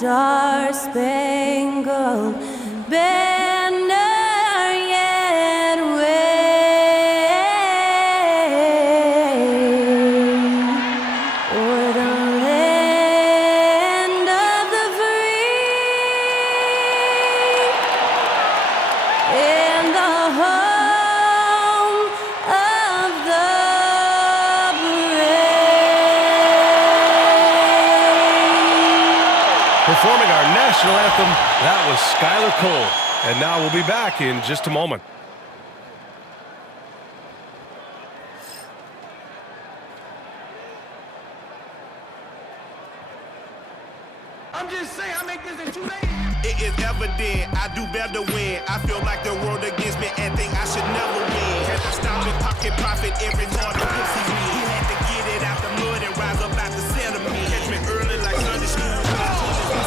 star-spangled banner yet wave o'er the land of the free and the home of the brave. Performing our national anthem, that was Skylar Cole. And now we'll be back in just a moment. I'm just saying, I make this in 2 days. It is evident I do better when I feel like the world against me and think I should never win. Can't stop it, pocket profit every morning. He had to get it out the mud and rise up out the sediment. Catch me early like Sunday school.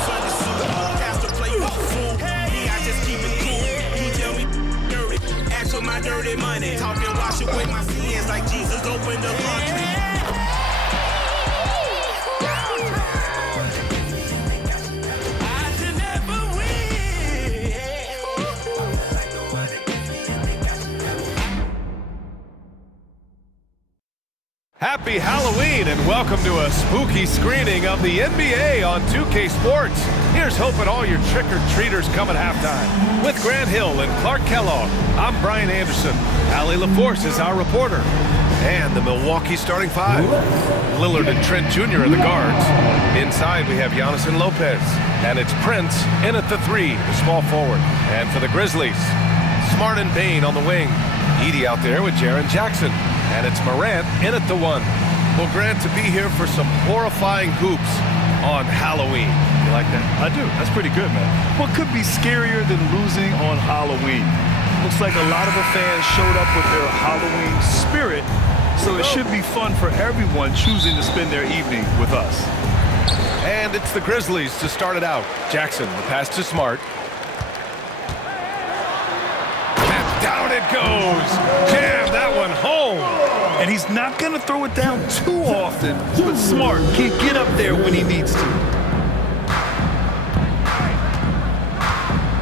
Sunday school. Pastor play you a fool. Me, I just keep it cool. He tell me dirty. Ask for my dirty money. Talking wash away my sins like Jesus opened the laundry. Happy Halloween and welcome to a spooky screening of the NBA on 2K Sports. Here's hoping all your trick-or-treaters come at halftime. With Grant Hill and Clark Kellogg, I'm Brian Anderson. Allie LaForce is our reporter. And the Milwaukee starting five. Lillard and Trent Jr. are the guards. Inside we have Giannis and Lopez. And it's Prince in at the three, the small forward. And for the Grizzlies, Smart and Bane on the wing. Edie out there with Jaren Jackson. And it's Morant in at the one. Well, Grant, to be here for some horrifying hoops on Halloween. You like that? I do. That's pretty good, man. What could be scarier than losing on Halloween? Looks like a lot of the fans showed up with their Halloween spirit, so it should be fun for everyone choosing to spend their evening with us. And it's the Grizzlies to start it out. Jackson, the pass to Smart. And down it goes. Jam that one home. And he's not going to throw it down too often, but Smart can get up there when he needs to.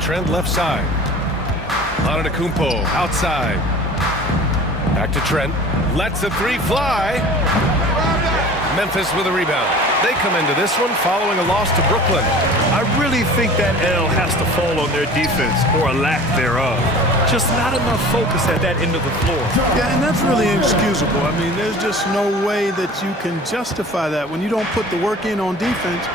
Trent left side. Antetokounmpo outside. Back to Trent. Lets the three fly. Memphis with a rebound. They come into this one following a loss to Brooklyn. I really think that L has to fall on their defense, or a lack thereof. Just not enough focus at that end of the floor. Yeah, and that's really inexcusable. I mean, there's just no way that you can justify that. When you don't put the work in on defense,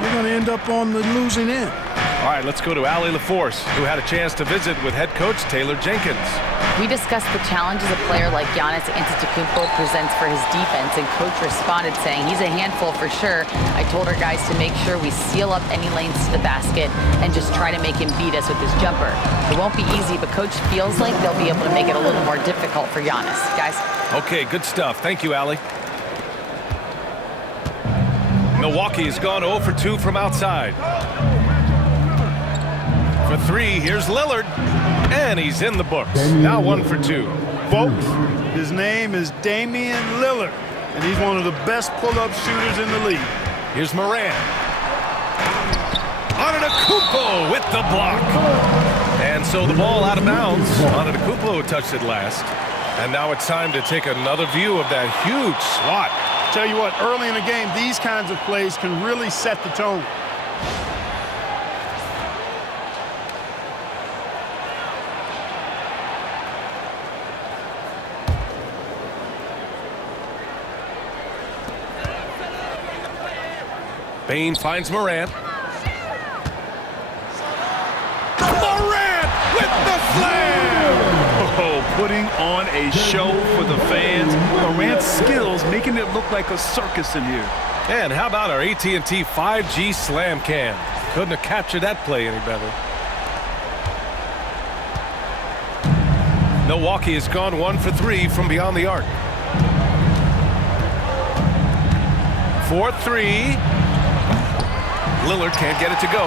you're going to end up on the losing end. All right, let's go to Allie LaForce, who had a chance to visit with head coach Taylor Jenkins. We discussed the challenges a player like Giannis Antetokounmpo presents for his defense, and coach responded saying he's a handful for sure. I told our guys to make sure we seal up any lanes to the basket and just try to make him beat us with his jumper. It won't be easy, but coach feels like they'll be able to make it a little more difficult for Giannis. Guys? Okay, good stuff. Thank you, Allie. Milwaukee has gone 0 for 2 from outside. For three, here's Lillard, and he's in the books. Now 1 for 2. Folks, his name is Damian Lillard, and he's one of the best pull-up shooters in the league. Here's Morant. Antetokounmpo with the block. And so the ball out of bounds. Antetokounmpo touched it last. And now it's time to take another view of that huge swat. Tell you what, early in the game, these kinds of plays can really set the tone. Bane finds Morant. Morant with the slam! Oh, putting on a show for the fans. Morant's skills making it look like a circus in here. And how about our AT&T 5G slam cam? Couldn't have captured that play any better. Milwaukee has gone 1 for 3 from beyond the arc. 4-3. Lillard can't get it to go.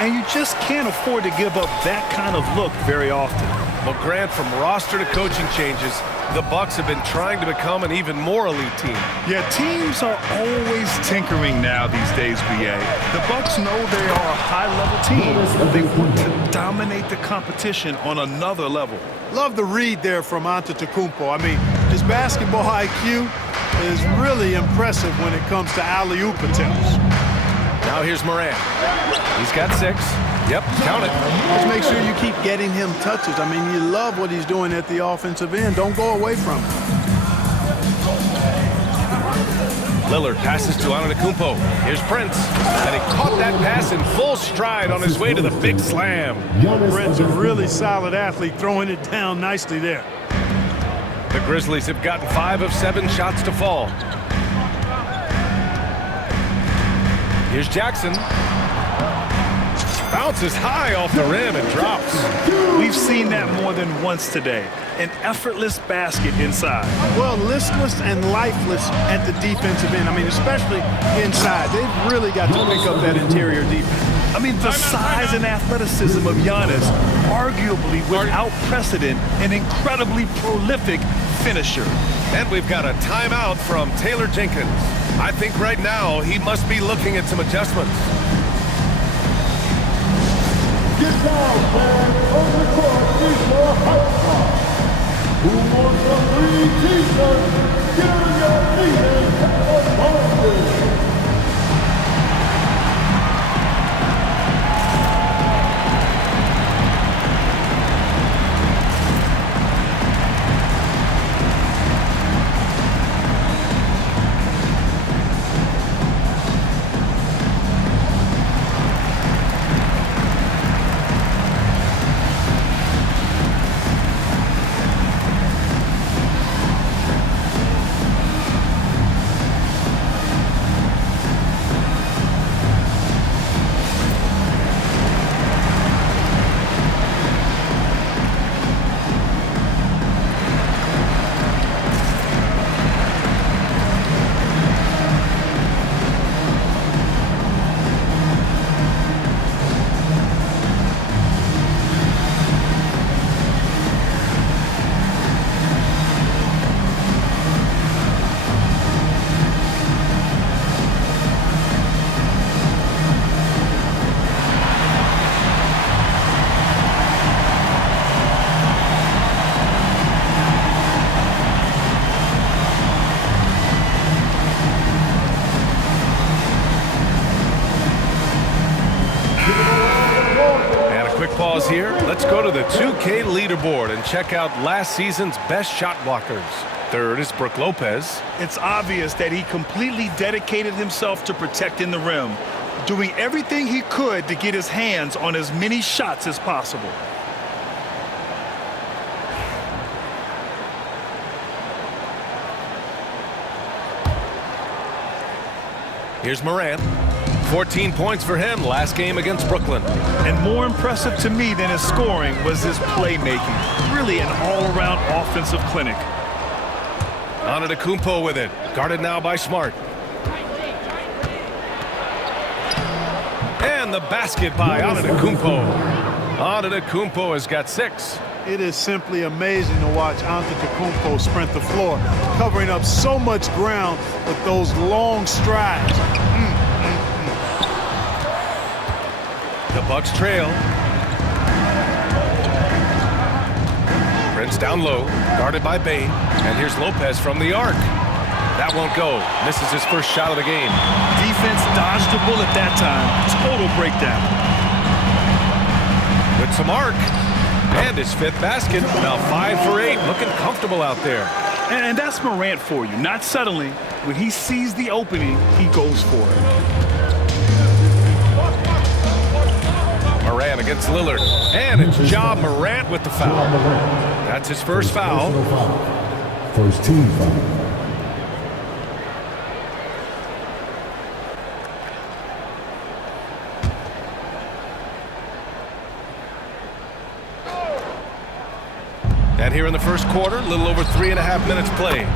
And you just can't afford to give up that kind of look very often. Well, Grant, from roster to coaching changes, the Bucks have been trying to become an even more elite team. Yeah, teams are always tinkering now these days, BA. The Bucks know they are a high-level team. They want to dominate the competition on another level. Love the read there from Antetokounmpo. I mean, his basketball IQ is really impressive when it comes to alley-oop attempts. Now here's Morant. He's got 6. Yep, count it. Just make sure you keep getting him touches. I mean, you love what he's doing at the offensive end. Don't go away from him. Lillard passes to Antetokounmpo. Here's Prince. And he caught that pass in full stride on his way to the big slam. Prince, a really solid athlete, throwing it down nicely there. The Grizzlies have gotten 5 of 7 shots to fall. Here's Jackson. Bounces high off the rim and drops. We've seen that more than once today. An effortless basket inside. Well, listless and lifeless at the defensive end. I mean, especially inside. They've really got to pick up that interior defense. I mean, the size and athleticism of Giannis, arguably without precedent, an incredibly prolific finisher. And we've got a timeout from Taylor Jenkins. I think right now he must be looking at some adjustments. Get down, fans. On the court is your hype squad. Who wants a free t-shirt? Get on your feet and have a party. Pause here. Let's go to the 2K leaderboard and check out last season's best shot blockers. Third is Brook Lopez. It's obvious that he completely dedicated himself to protecting the rim, doing everything he could to get his hands on as many shots as possible. Here's Morant. 14 points for him last game against Brooklyn. And more impressive to me than his scoring was his playmaking. Really an all-around offensive clinic. Antetokounmpo with it. Guarded now by Smart. And the basket by Antetokounmpo. Antetokounmpo has got 6. It is simply amazing to watch Antetokounmpo sprint the floor, covering up so much ground with those long strides. The Bucks trail. Prince down low, guarded by Bane. And here's Lopez from the arc. That won't go. Misses his first shot of the game. Defense dodged a bullet that time. Total breakdown. With some arc. And his 5th basket. Now 5 for 8. Looking comfortable out there. And that's Morant for you. Not suddenly. When he sees the opening, he goes for it. Morant against Lillard. And it's Ja Morant with the foul. That's his first foul. First team foul. And here in the first quarter, a little over 3.5 minutes played.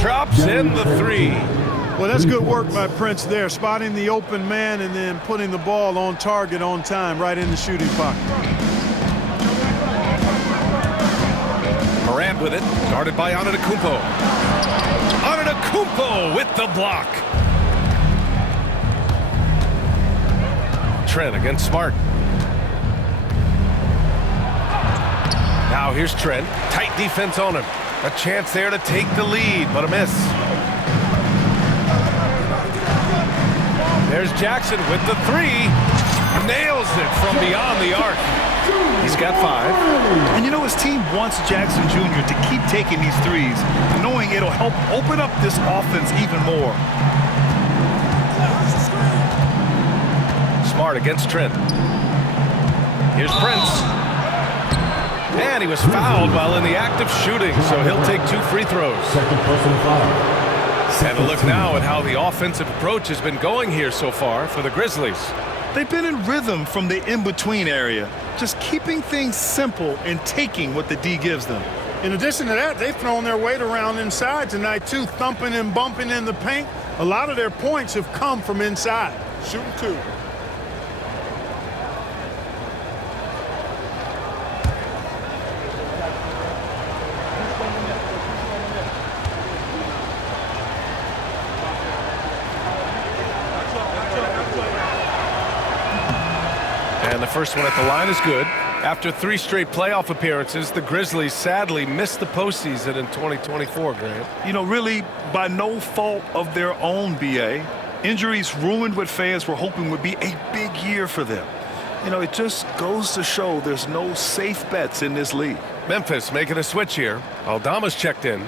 Drops in the 3. Well, that's good work by Prince there, spotting the open man and then putting the ball on target on time, right in the shooting pocket. Morant with it, guarded by Antetokounmpo. Antetokounmpo with the block. Trent against Smart. Now here's Trent. Tight defense on him. A chance there to take the lead, but a miss. There's Jackson with the three. Nails it from beyond the arc. He's got 5. And you know, his team wants Jackson Jr. to keep taking these threes, knowing it'll help open up this offense even more. Smart against Trent. Here's Prince. And he was fouled while in the act of shooting, so he'll take 2 free throws. Second personal foul. And a look now at how the offensive approach has been going here so far for the Grizzlies. They've been in rhythm from the in-between area, just keeping things simple and taking what the D gives them. In addition to that, they've thrown their weight around inside tonight, too, thumping and bumping in the paint. A lot of their points have come from inside. Shooting 2. And the first one at the line is good. After 3 straight playoff appearances, the Grizzlies sadly missed the postseason in 2024, Grant. You know, really, by no fault of their own, BA. Injuries ruined what fans were hoping would be a big year for them. You know, it just goes to show there's no safe bets in this league. Memphis making a switch here. Aldama's checked in.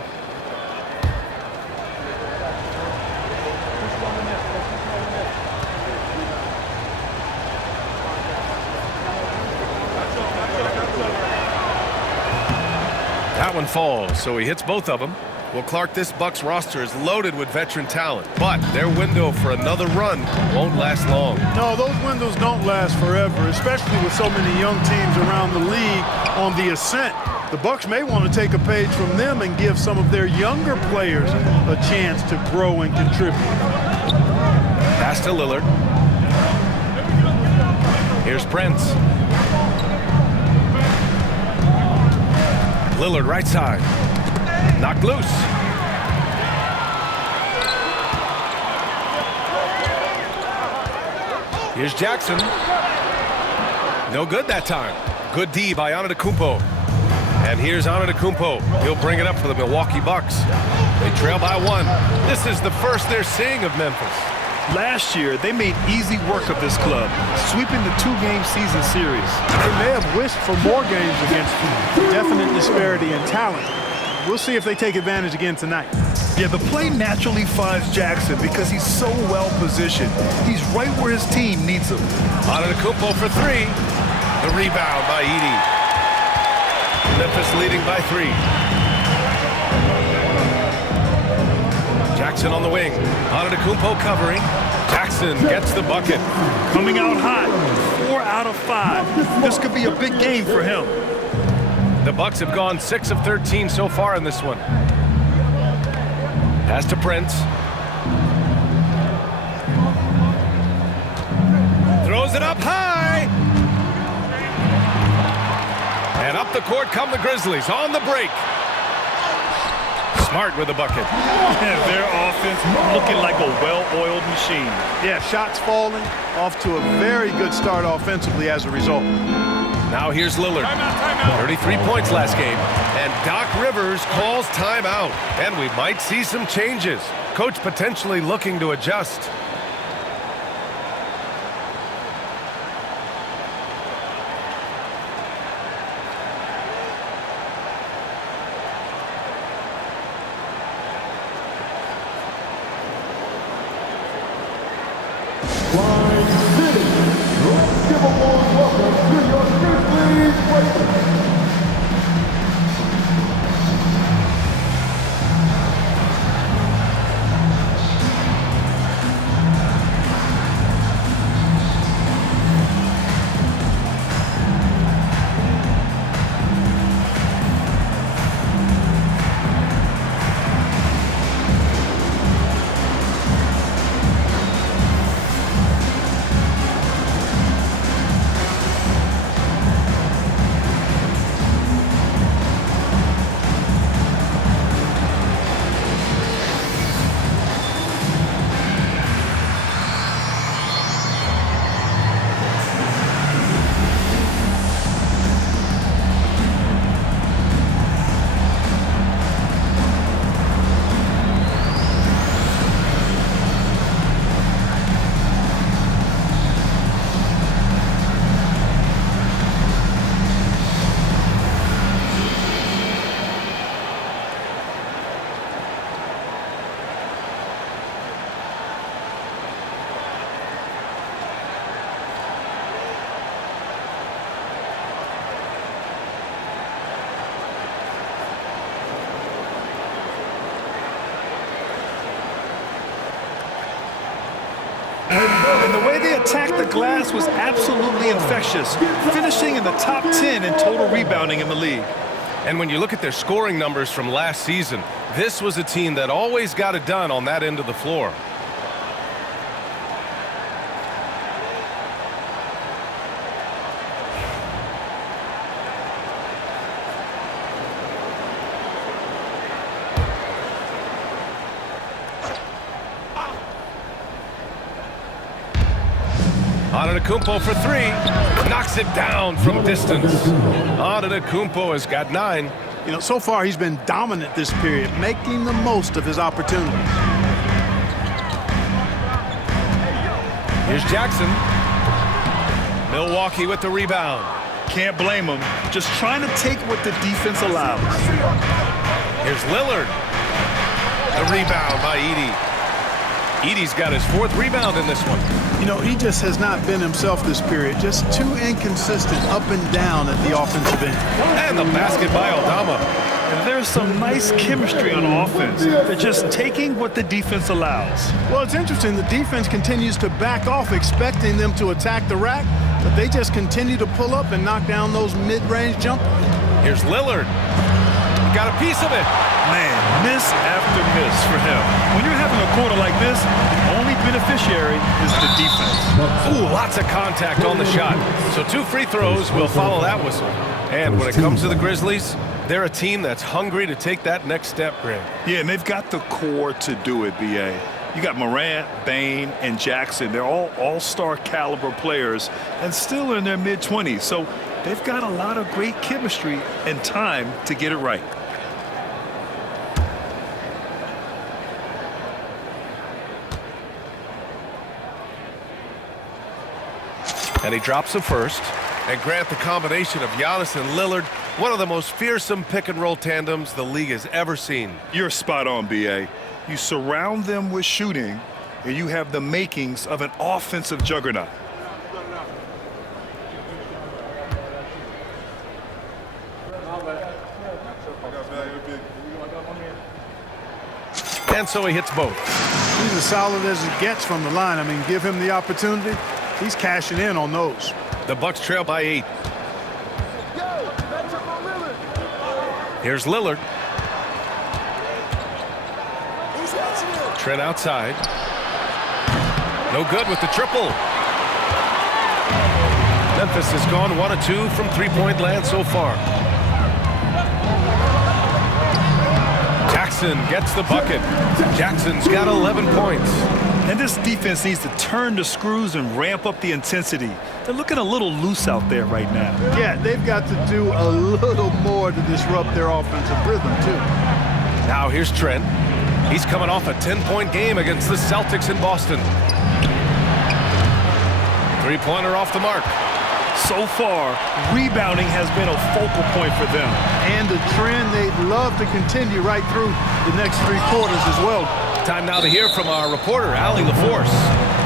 That one falls, so he hits both of them. Well, Clark, this Bucks roster is loaded with veteran talent, but their window for another run won't last long. No, those windows don't last forever, especially with so many young teams around the league on the ascent. The Bucks may want to take a page from them and give some of their younger players a chance to grow and contribute. Pass to Lillard. Here's Prince. Lillard right side. Knocked loose. Here's Jackson. No good that time. Good D by Antetokounmpo. And here's Antetokounmpo. He'll bring it up for the Milwaukee Bucks. They trail by 1. This is the first they're seeing of Memphis. Last year, they made easy work of this club, sweeping the 2-game season series. They may have wished for more games against them. Definite disparity in talent. We'll see if they take advantage again tonight. Yeah, the play naturally finds Jackson because he's so well positioned. He's right where his team needs him. Antetokounmpo for 3. The rebound by Edey. Memphis leading by 3. Jackson on the wing. Antetokounmpo covering. Jackson gets the bucket. Coming out hot. 4 out of 5. This could be a big game for him. The Bucks have gone 6 of 13 so far in this one. Pass to Prince. Throws it up high. And up the court come the Grizzlies on the break. Smart with the bucket. Their offense looking like a well-oiled machine. Yeah, shots falling. Off to a very good start offensively as a result. Now here's Lillard. 33 points last game. And Doc Rivers calls timeout. And we might see some changes. Coach potentially looking to adjust. Let's give a warm welcome to your Grizzlies Breakers. And the way they attacked the glass was absolutely infectious, finishing in the top 10 in total rebounding in the league. And when you look at their scoring numbers from last season, this was a team that always got it done on that end of the floor. Antetokounmpo for three. Knocks it down from distance. Antetokounmpo has got 9. You know, so far he's been dominant this period, making the most of his opportunities. Here's Jackson. Milwaukee with the rebound. Can't blame him. Just trying to take what the defense allows. Here's Lillard. The rebound by Edey. Edey's got his 4th rebound in this one. You know, he just has not been himself this period. Just too inconsistent up and down at the offensive end. And the basket by Aldama. And there's some nice chemistry on offense. They're just taking what the defense allows. Well, it's interesting. The defense continues to back off, expecting them to attack the rack, but they just continue to pull up and knock down those mid-range jumpers. Here's Lillard. Got a piece of it. Man, miss after miss for him. When you're having a quarter like this, the only beneficiary is the defense. Ooh, lots of contact on the shot. So 2 free throws will follow that whistle. And when it comes to the Grizzlies, they're a team that's hungry to take that next step, Greg. Yeah, and they've got the core to do it, B.A. You got Morant, Bane, and Jackson. They're all all-star caliber players and still in their mid-20s. So they've got a lot of great chemistry and time to get it right. And he drops the first. And Grant, the combination of Giannis and Lillard, one of the most fearsome pick-and-roll tandems the league has ever seen. You're spot on, B.A. You surround them with shooting, and you have the makings of an offensive juggernaut. And so he hits both. He's as solid as it gets from the line. I mean, give him the opportunity. He's cashing in on those. The Bucks trail by 8. Here's Lillard. Trent outside. No good with the triple. Memphis has gone 1 of 2 from three-point land so far. Jackson gets the bucket. Jackson's got 11 points. And this defense needs to turn the screws and ramp up the intensity. They're looking a little loose out there right now. Yeah, they've got to do a little more to disrupt their offensive rhythm, too. Now here's Trent. He's coming off a 10-point game against the Celtics in Boston. Three-pointer off the mark. So far, rebounding has been a focal point for them. And a trend they'd love to continue right through the next 3 quarters as well. Time now to hear from our reporter, Allie LaForce.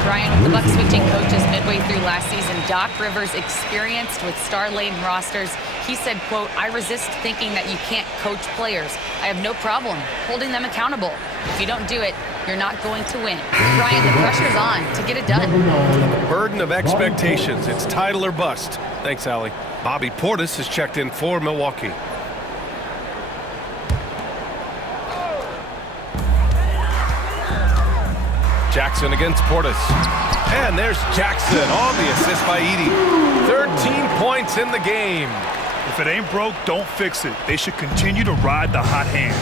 Brian, with the Bucks switching coaches midway through last season, Doc Rivers, experienced with star-laden rosters, he said, quote, "I resist thinking that you can't coach players. I have no problem holding them accountable. If you don't do it, you're not going to win." Brian, the pressure's on to get it done. The burden of expectations. It's title or bust. Thanks, Allie. Bobby Portis has checked in for Milwaukee. Jackson against Portis. And there's Jackson on the assist by Edey. 13 points in the game. If it ain't broke, don't fix it. They should continue to ride the hot hand.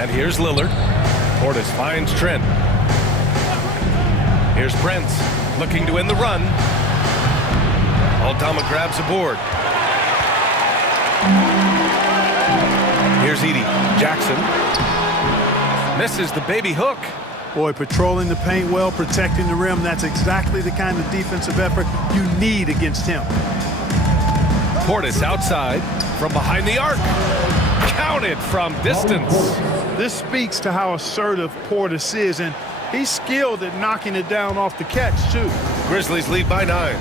And here's Lillard. Portis finds Trent. Here's Brent looking to win the run. Aldama grabs a board. Here's Edey. Jackson misses the baby hook. Boy, patrolling the paint well, protecting the rim. That's exactly the kind of defensive effort you need against him. Portis outside from behind the arc. Counted from distance. This speaks to how assertive Portis is, and he's skilled at knocking it down off the catch, too. Grizzlies lead by 9.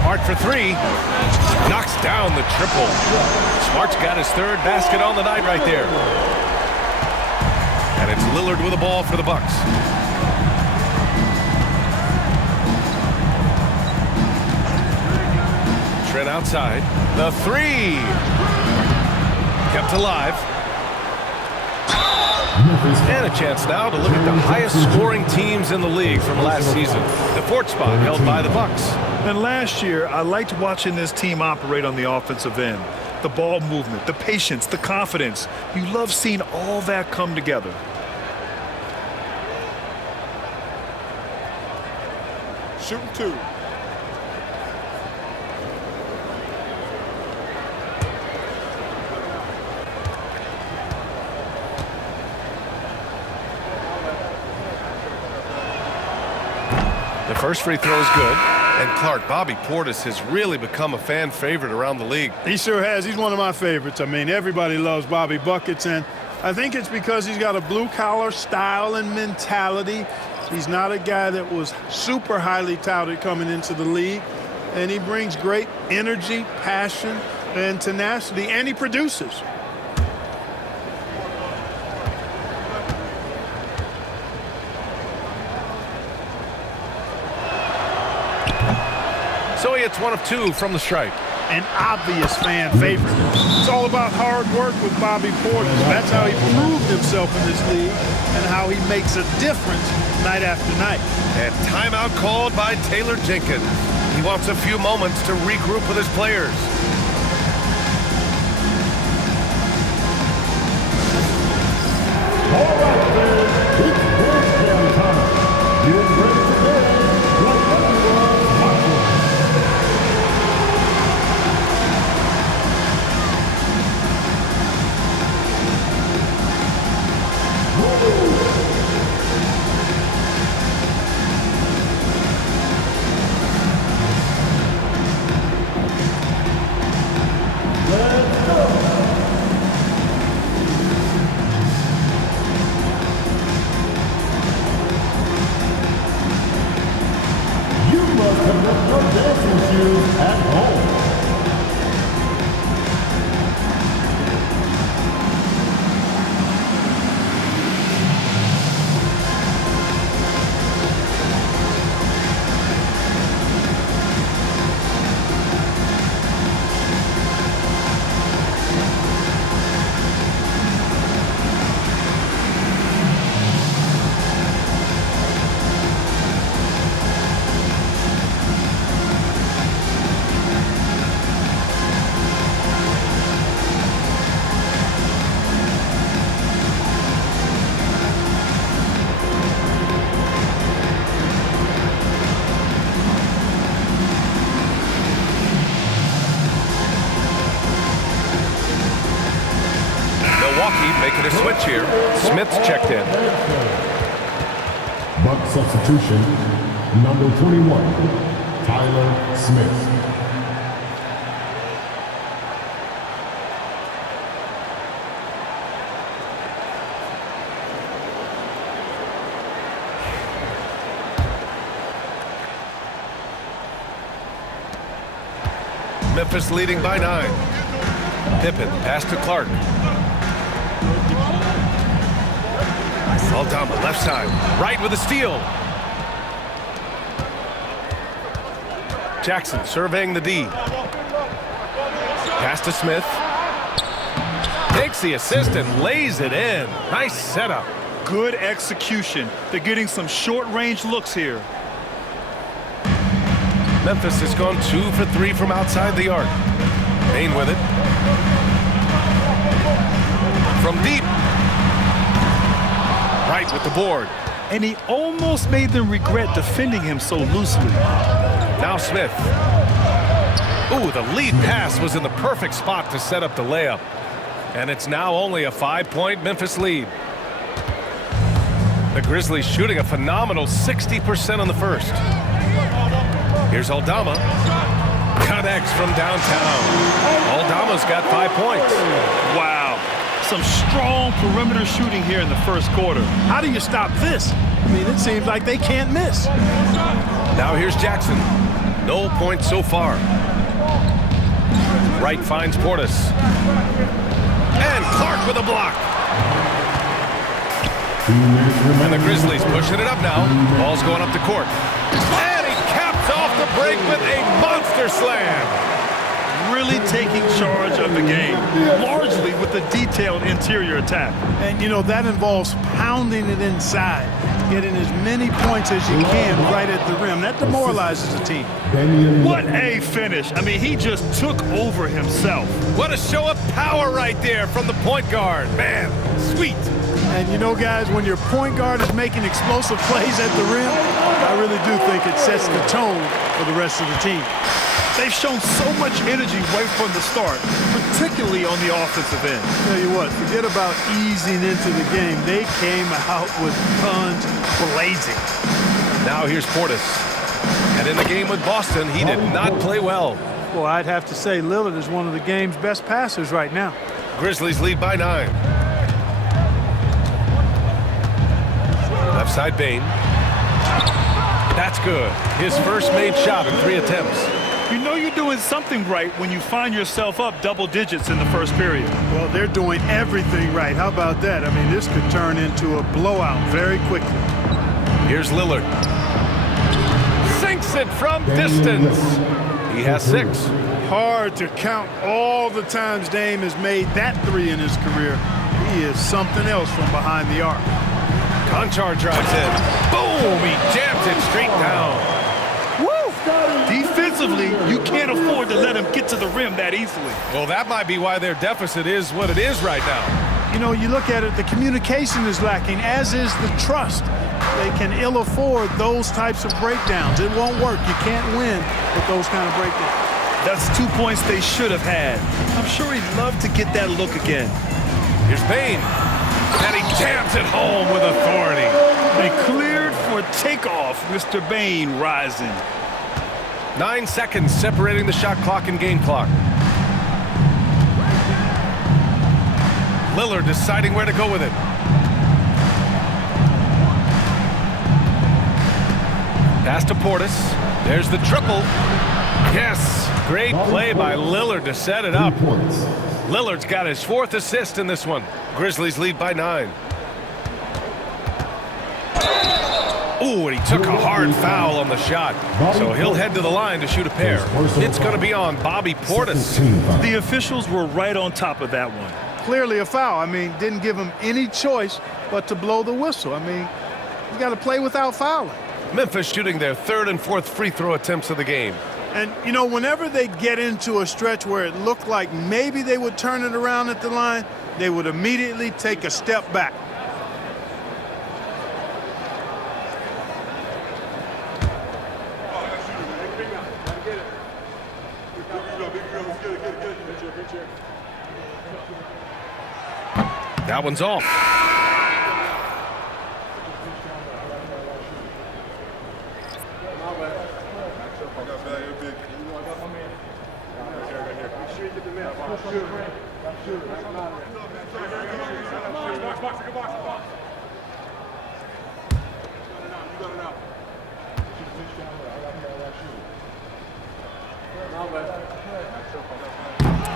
Smart for 3. Knocks down the triple. Smart's got his 3rd basket on the night right there. It's Lillard with the ball for the Bucks. Trent outside. The three. Kept alive. And a chance now to look at the highest scoring teams in the league from last season. The fourth spot held by the Bucks. And last year, I liked watching this team operate on the offensive end. The ball movement, the patience, the confidence. You love seeing all that come together. Shooting 2. The first free throw is good. And Clark, Bobby Portis has really become a fan favorite around the league. He sure has. He's one of my favorites. I mean, everybody loves Bobby Buckets, and I think it's because he's got a blue-collar style and mentality. He's not a guy that was super highly touted coming into the league, and he brings great energy, passion, and tenacity, and he produces. So he hits 1 of 2 from the stripe. An obvious fan favorite. It's all about hard work with Bobby Portis. That's how he proved himself in this league and how he makes a difference night after night. And timeout called by Taylor Jenkins. He wants a few moments to regroup with his players. All right, fans, it's breakdown time. Get ready to dance like everyone's watching. Let's go. You must have left your dancing shoes at home. Milwaukee making a switch here. Smith's checked in. Buck substitution, number 21, Tyler Smith. Memphis leading by 9. Pippen pass to Clark. Aldama left side, right with a steal. Jackson surveying the D. Pass to Smith. Takes the assist and lays it in. Nice setup. Good execution. They're getting some short-range looks here. Memphis has gone 2 for 3 from outside the arc. Payne with it. From deep. Right with the board. And he almost made them regret defending him so loosely. Now Smith. Ooh, the lead pass was in the perfect spot to set up the layup. And it's now only a 5-point Memphis lead. The Grizzlies shooting a phenomenal 60% on the first. Here's Aldama. Connects from downtown. Aldama's got 5 points. Wow. Some strong perimeter shooting here in the first quarter. How do you stop this? I mean, it seems like they can't miss. Now here's Jackson. No points so far. Wright finds Portis. And Clark with a block. And the Grizzlies pushing it up now. Ball's going up the court. And he caps off the break with a monster slam. Really taking charge of the game, largely with a detailed interior attack. And, you know, that involves pounding it inside, getting as many points as you can right at the rim. That demoralizes the team. What a finish. I mean, he just took over himself. What a show of power right there from the point guard. Man, sweet. And, you know, guys, when your point guard is making explosive plays at the rim, I really do think it sets the tone for the rest of the team. They've shown so much energy right from the start, particularly on the offensive end. Tell you what, forget about easing into the game. They came out with guns blazing. Now here's Portis. And in the game with Boston, he did not play well. Well, I'd have to say Lillard is one of the game's best passers right now. Grizzlies lead by 9. Left side Bane. That's good. His first made shot in 3 attempts. You know you're doing something right when you find yourself up double digits in the first period. Well, they're doing everything right. How about that? I mean, this could turn into a blowout very quickly. Here's Lillard. Sinks it from distance. He has 6. Hard to count all the times Dame has made that 3 in his career. He is something else from behind the arc. Conchar drives in. Boom! He jams it straight down. Defensively, you can't afford to let him get to the rim that easily. Well, that might be why their deficit is what it is right now. You know, you look at it, the communication is lacking, as is the trust. They can ill afford those types of breakdowns. It won't work. You can't win with those kind of breakdowns. That's 2 points they should have had. I'm sure he'd love to get that look again. Here's Bane. And he jams it home with authority. They cleared for takeoff. Mr. Bane rising. 9 seconds separating the shot clock and game clock. Lillard deciding where to go with it. Pass to Portis. There's the triple. Yes, great play by Lillard to set it up. Lillard's got his 4th assist in this one. Grizzlies lead by 9. Ooh, and he took a hard foul on the shot. So he'll head to the line to shoot a pair. It's going to be on Bobby Portis. The officials were right on top of that one. Clearly a foul. I mean, didn't give him any choice but to blow the whistle. I mean, you got to play without fouling. Memphis shooting their 3rd and 4th free throw attempts of the game. And, you know, whenever they get into a stretch where it looked like maybe they would turn it around at the line, they would immediately take a step back. That one's off.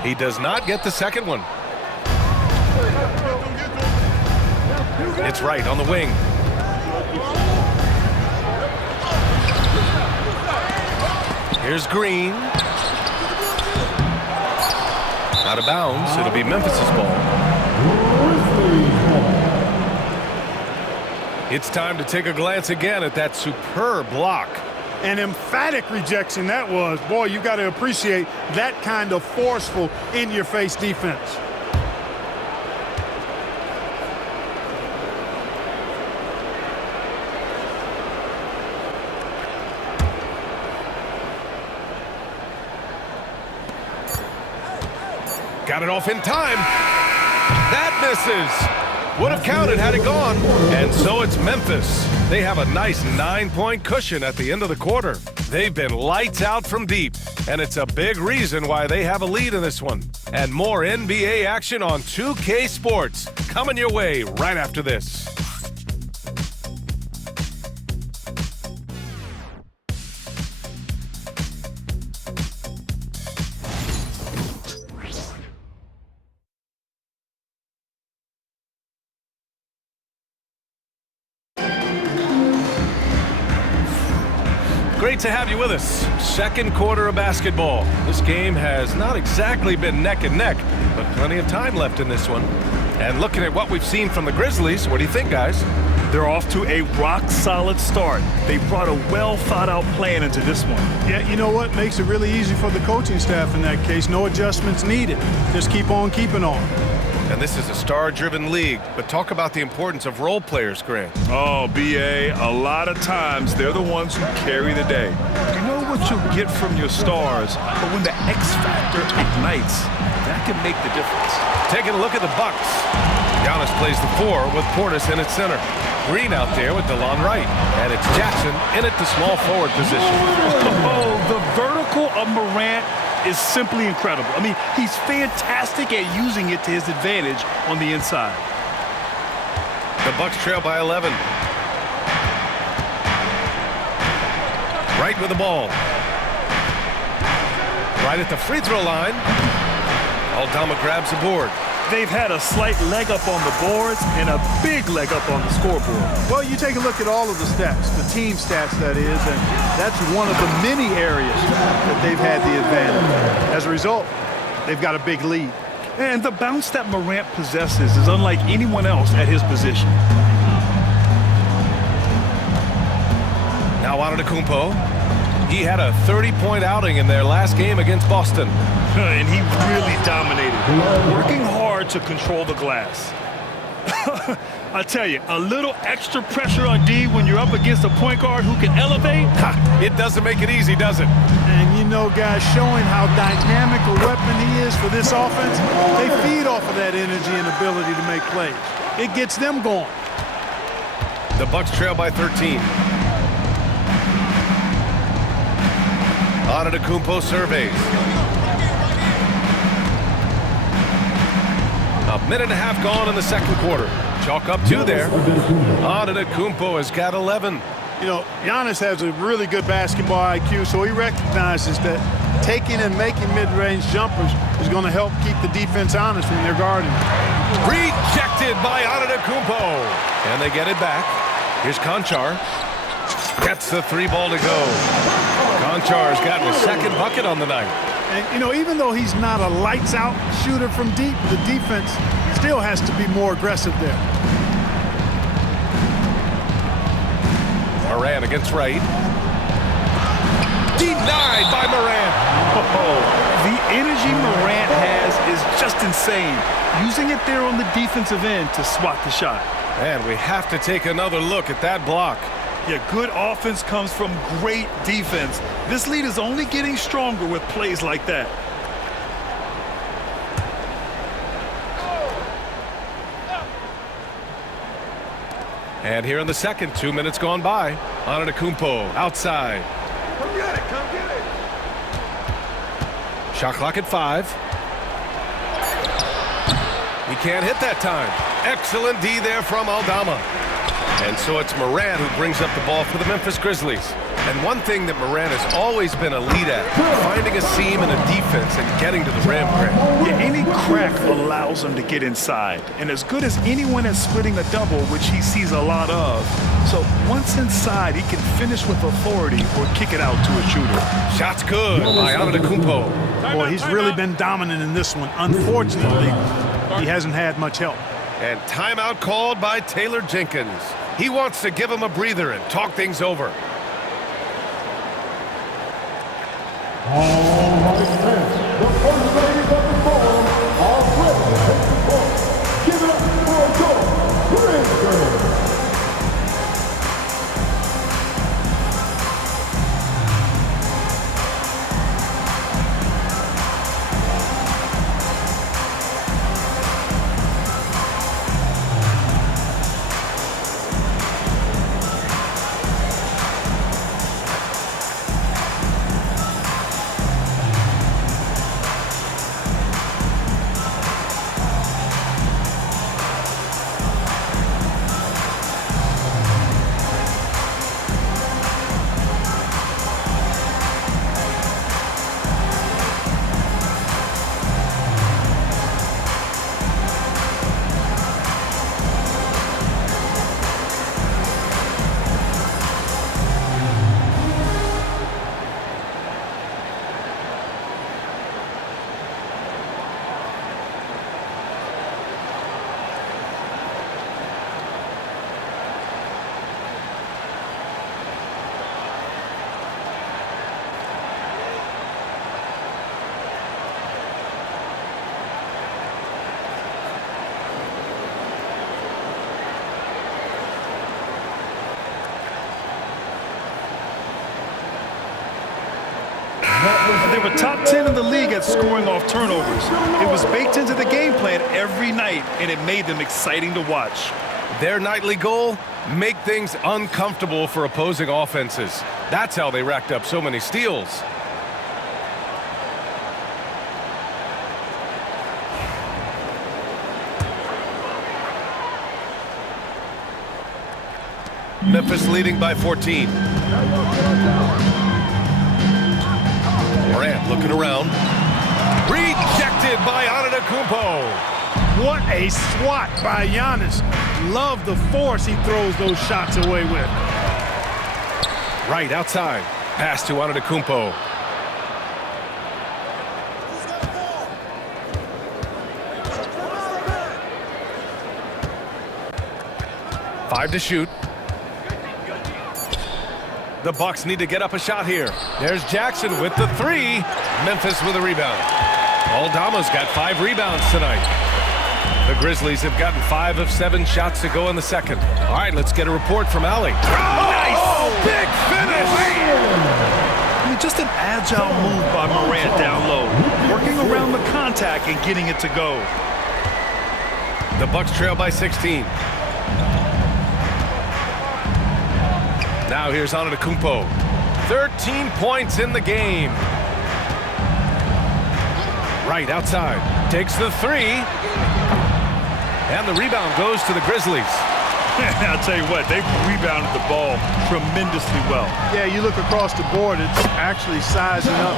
He does not get the second one. It's right on the wing. Here's Green. Out of bounds. It'll be Memphis's ball. It's time to take a glance again at that superb block. An emphatic rejection that was. Boy, you got to appreciate that kind of forceful, in-your-face defense. Got it off in time. That misses. Would have counted had it gone. And so it's Memphis. They have a nice 9-point cushion at the end of the quarter. They've been lights out from deep, and it's a big reason why they have a lead in this one. And more NBA action on 2K Sports coming your way right after this. Great to have you with us. Second quarter of basketball. This game has not exactly been neck and neck, but plenty of time left in this one. And looking at what we've seen from the Grizzlies, what do you think, guys? They're off to a rock-solid start. They brought a well-thought-out plan into this one. Yeah, you know what? Makes it really easy for the coaching staff in that case. No adjustments needed. Just keep on keeping on. And this is a star-driven league, but talk about the importance of role players, Grant. Oh, B.A., a lot of times they're the ones who carry the day. You know what you'll get from your stars, but when the X factor ignites, that can make the difference. Taking a look at the Bucks. Giannis plays the 4 with Portis in at center. Green out there with DeLon Wright. And it's Jackson in at the small forward position. Oh, the vertical of Morant is simply incredible. I mean, he's fantastic at using it to his advantage on the inside. The Bucks trail by 11. Right with the ball. Right at the free throw line. Aldama grabs the board. They've had a slight leg up on the boards and a big leg up on the scoreboard. Well, you take a look at all of the stats, the team stats, that is, and that's one of the many areas that they've had the advantage. As a result, they've got a big lead. And the bounce that Morant possesses is unlike anyone else at his position. Now Antetokounmpo. He had a 30-point outing in their last game against Boston. And he really dominated, working hard to control the glass. I tell you, a little extra pressure on D when you're up against a point guard who can elevate. It doesn't make it easy, does it? And you know, guys, showing how dynamic a weapon he is for this offense, they feed off of that energy and ability to make plays. It gets them going. The Bucks trail by 13. Antetokounmpo surveys. A minute and a half gone in the second quarter. Chalk up 2 there. Antetokounmpo has got 11. You know, Giannis has a really good basketball IQ, so he recognizes that taking and making mid-range jumpers is going to help keep the defense honest when they're guarding. Rejected by Antetokounmpo. And they get it back. Here's Conchar. Gets the 3 ball to go. Conchar's gotten his second bucket on the night. And, you know, even though he's not a lights-out shooter from deep, the defense still has to be more aggressive there. Morant against Wright. Denied by Morant. Oh, the energy Morant has is just insane. Using it there on the defensive end to swat the shot. And we have to take another look at that block. Yeah, good offense comes from great defense. This lead is only getting stronger with plays like that. And here in the second, 2 minutes gone by. Antetokounmpo outside. Come get it, come get it. Shot clock at 5. He can't hit that time. Excellent D there from Aldama. And so it's Morant who brings up the ball for the Memphis Grizzlies. And one thing that Morant has always been elite at, finding a seam in a defense and getting to the rim. Yeah, any crack allows him to get inside. And as good as anyone at splitting a double, which he sees a lot of. So once inside, he can finish with authority or kick it out to a shooter. Shot's good by Antetokounmpo. Boy, he's really been dominant in this one. Unfortunately, he hasn't had much help. And timeout called by Taylor Jenkins. He wants to give him a breather and talk things over. All right, fans, the first ladies of the forum are ready to take the ball. Give it up for a goal. Grizzlies. They were top 10 in the league at scoring off turnovers. It was baked into the game plan every night, and it made them exciting to watch. Their nightly goal? Make things uncomfortable for opposing offenses. That's how they racked up so many steals. Memphis leading by 14. Morant looking around. Rejected by Antetokounmpo. What a swat by Giannis. Love the force he throws those shots away with. Right outside. Pass to Antetokounmpo. Five to shoot. The Bucks need to get up a shot here. There's Jackson with the three. Memphis with a rebound. Aldama's got 5 rebounds tonight. The Grizzlies have gotten 5 of 7 shots to go in the second. All right, let's get a report from Allie. Nice! Big finish! I mean, just an agile move by Morant down low, working around the contact and getting it to go. The Bucks trail by 16. Now here's Antetokounmpo. 13 points in the game. Right outside. Takes the three. And the rebound goes to the Grizzlies. I'll tell you what, they've rebounded the ball tremendously well. Yeah, you look across the board, it's actually sizing up,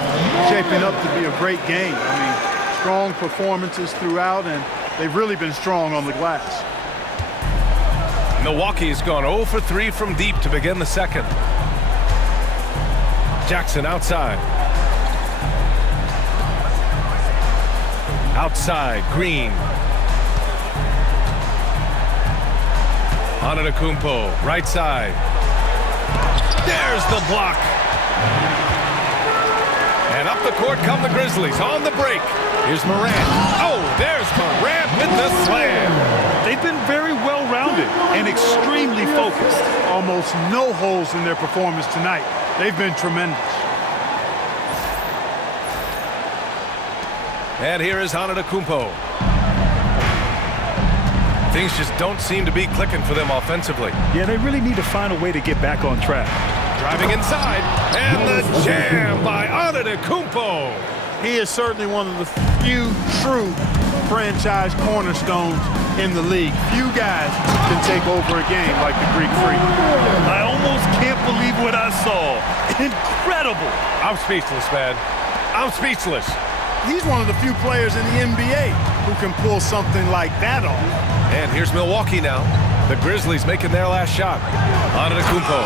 shaping up to be a great game. I mean, strong performances throughout, and they've really been strong on the glass. Milwaukee has gone 0 for 3 from deep to begin the second. Jackson outside. Outside, Green. Antetokounmpo, right side. There's the block. And up the court come the Grizzlies on the break. Here's Morant. Oh, there's Morant with the slam. They've been very well-rounded and extremely focused. Almost no holes in their performance tonight. They've been tremendous. And here is Antetokounmpo. Things just don't seem to be clicking for them offensively. Yeah, they really need to find a way to get back on track. Driving inside, and the jam by Antetokounmpo. He is certainly one of the few true franchise cornerstones in the league. Few guys can take over a game like the Greek Freak. I almost can't believe what I saw. Incredible. I'm speechless, man. I'm speechless. He's one of the few players in the NBA who can pull something like that off. And here's Milwaukee now. The Grizzlies making their last shot. Antetokounmpo.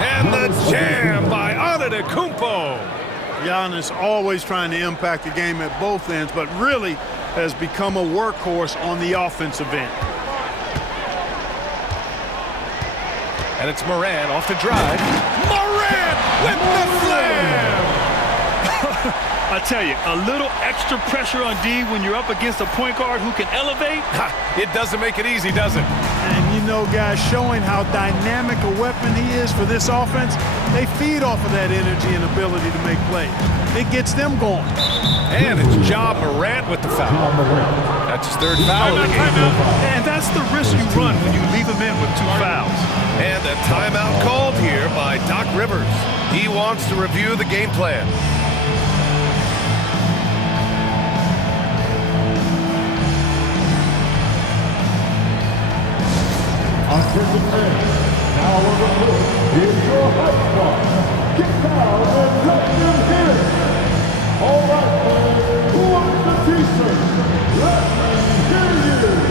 And the jam by Antetokounmpo. Giannis always trying to impact the game at both ends, but really has become a workhorse on the offensive end. And it's Morant off the drive. Morant with the slam! I tell you, a little extra pressure on D when you're up against a point guard who can elevate. It doesn't make it easy, does it? And you know, guys, showing how dynamic a weapon he is for this offense, they feed off of that energy and ability to make plays. It gets them going. And it's Ja Morant with the foul. That's his 3rd foul of the game. And that's the risk you run when you leave him in with 2 fouls. And a timeout called here by Doc Rivers. He wants to review the game plan. Offensive end, now on the court, here's your high squad. Get down and let them hit it. All right, fans, who wants the t-shirt? Let me hear you.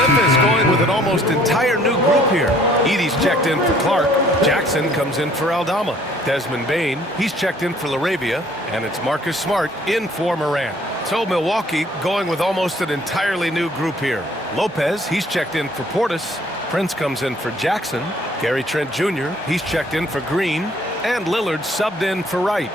Memphis going with an almost entire new group here. Edey's checked in for Clark. Jackson comes in for Aldama. Desmond Bane, he's checked in for LaRavia. And it's Marcus Smart in for Morant. So Milwaukee going with almost an entirely new group here. Lopez, he's checked in for Portis. Prince comes in for Jackson. Gary Trent Jr., he's checked in for Green. And Lillard subbed in for Wright.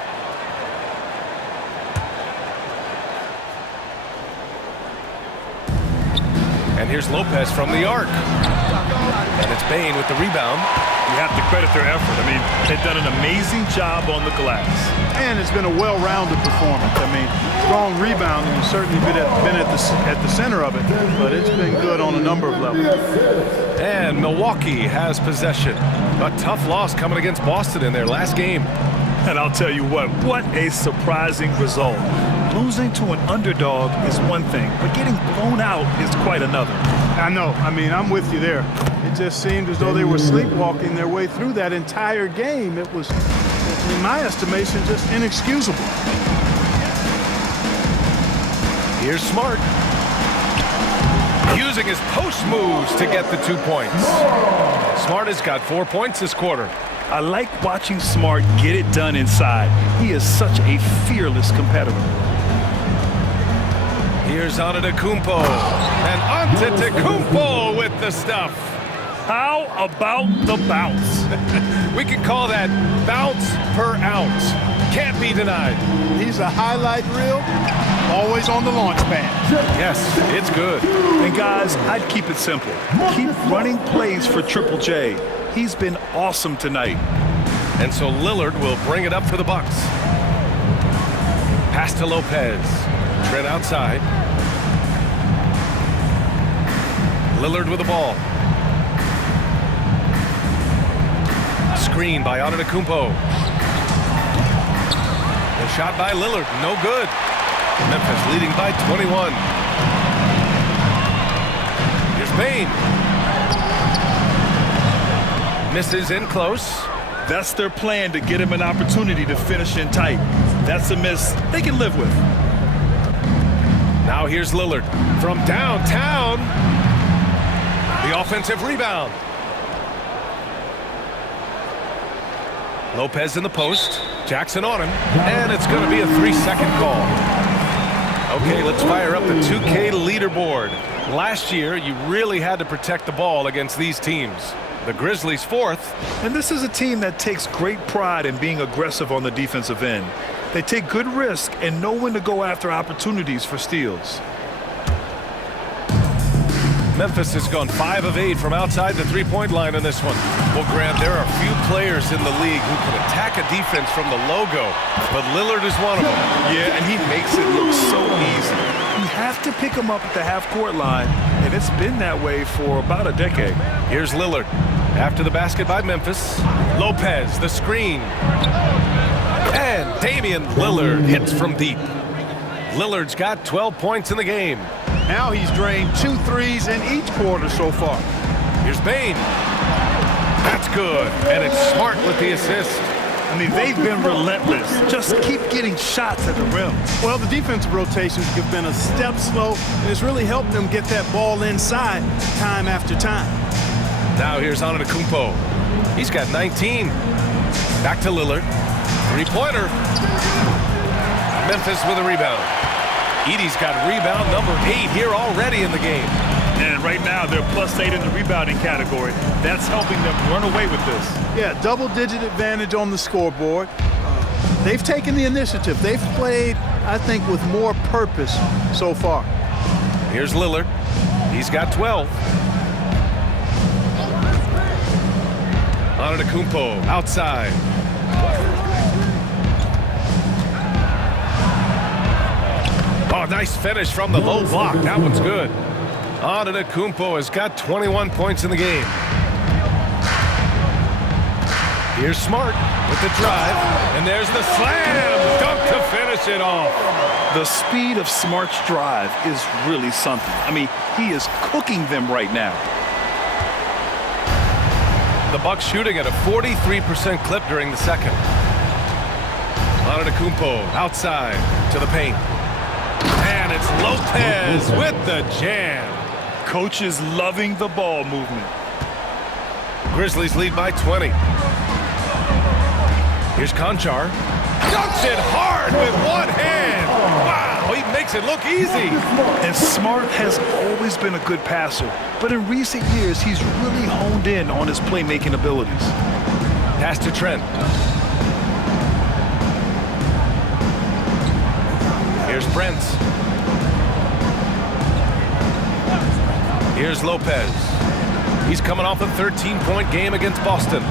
And here's Lopez from the arc. And it's Bane with the rebound. You have to credit their effort. I mean, they've done an amazing job on the glass. And it's been a well-rounded performance. I mean, strong rebounding has certainly been at the center of it, but it's been good on a number of levels. And Milwaukee has possession. A tough loss coming against Boston in their last game. And I'll tell you what a surprising result. Losing to an underdog is one thing, but getting blown out is quite another. I know. I mean, I'm with you there. It just seemed as though they were sleepwalking their way through that entire game. It was, in my estimation, just inexcusable. Here's Smart. Using his post moves to get the 2 points. Smart has got 4 points this quarter. I like watching Smart get it done inside. He is such a fearless competitor. Here's Antetokounmpo. And Antetokounmpo with the stuff. How about the bounce? We can call that bounce per ounce. Can't be denied. He's a highlight reel, always on the launch pad. Yes, it's good. And guys, I'd keep it simple. Keep running plays for Triple J. He's been awesome tonight. And so Lillard will bring it up for the Bucks. Pass to Lopez. Trent outside. Lillard with the ball. Screen by Antetokounmpo. The shot by Lillard, no good. Memphis leading by 21. Here's Bane. Misses in close. That's their plan, to get him an opportunity to finish in tight. That's a miss they can live with. Now here's Lillard from downtown. The offensive rebound. Lopez in the post. Jackson on him. And it's going to be a 3-second call. Okay, let's fire up the 2K leaderboard. Last year, you really had to protect the ball against these teams. The Grizzlies fourth. And this is a team that takes great pride in being aggressive on the defensive end. They take good risk and know when to go after opportunities for steals. Memphis has gone 5 of 8 from outside the three-point line in this one. Well, Grant, there are few players in the league who can attack a defense from the logo, but Lillard is one of them. Yeah, and he makes it look so easy. You have to pick him up at the half-court line, and it's been that way for about a decade. Here's Lillard. After the basket by Memphis. Lopez, the screen. And Damian Lillard hits from deep. Lillard's got 12 points in the game. Now he's drained 2 threes in each quarter so far. Here's Bane. That's good. And it's Smart with the assist. I mean, they've been relentless. Just keep getting shots at the rim. Well, the defensive rotations have been a step slow, and it's really helped them get that ball inside time after time. Now here's Antetokounmpo. He's got 19. Back to Lillard. Three-pointer. Memphis with a rebound. Edey's got rebound number 8 here already in the game. And right now, they're +8 in the rebounding category. That's helping them run away with this. Yeah, double-digit advantage on the scoreboard. They've taken the initiative. They've played, I think, with more purpose so far. Here's Lillard. He's got 12. Antetokounmpo outside. Oh, nice finish from the low block. That one's good. Antetokounmpo has got 21 points in the game. Here's Smart with the drive. And there's the slam dunk to finish it off. The speed of Smart's drive is really something. I mean, he is cooking them right now. The Bucks shooting at a 43% clip during the second. Antetokounmpo outside to the paint. And it's Lopez with the jam. Coach is loving the ball movement. Grizzlies lead by 20. Here's Conchar. Dunks it hard with one hand. Wow, he makes it look easy. And Smart has always been a good passer, but in recent years, he's really honed in on his playmaking abilities. Pass to Trent. Here's Brents. Here's Lopez. He's coming off a 13-point game against Boston.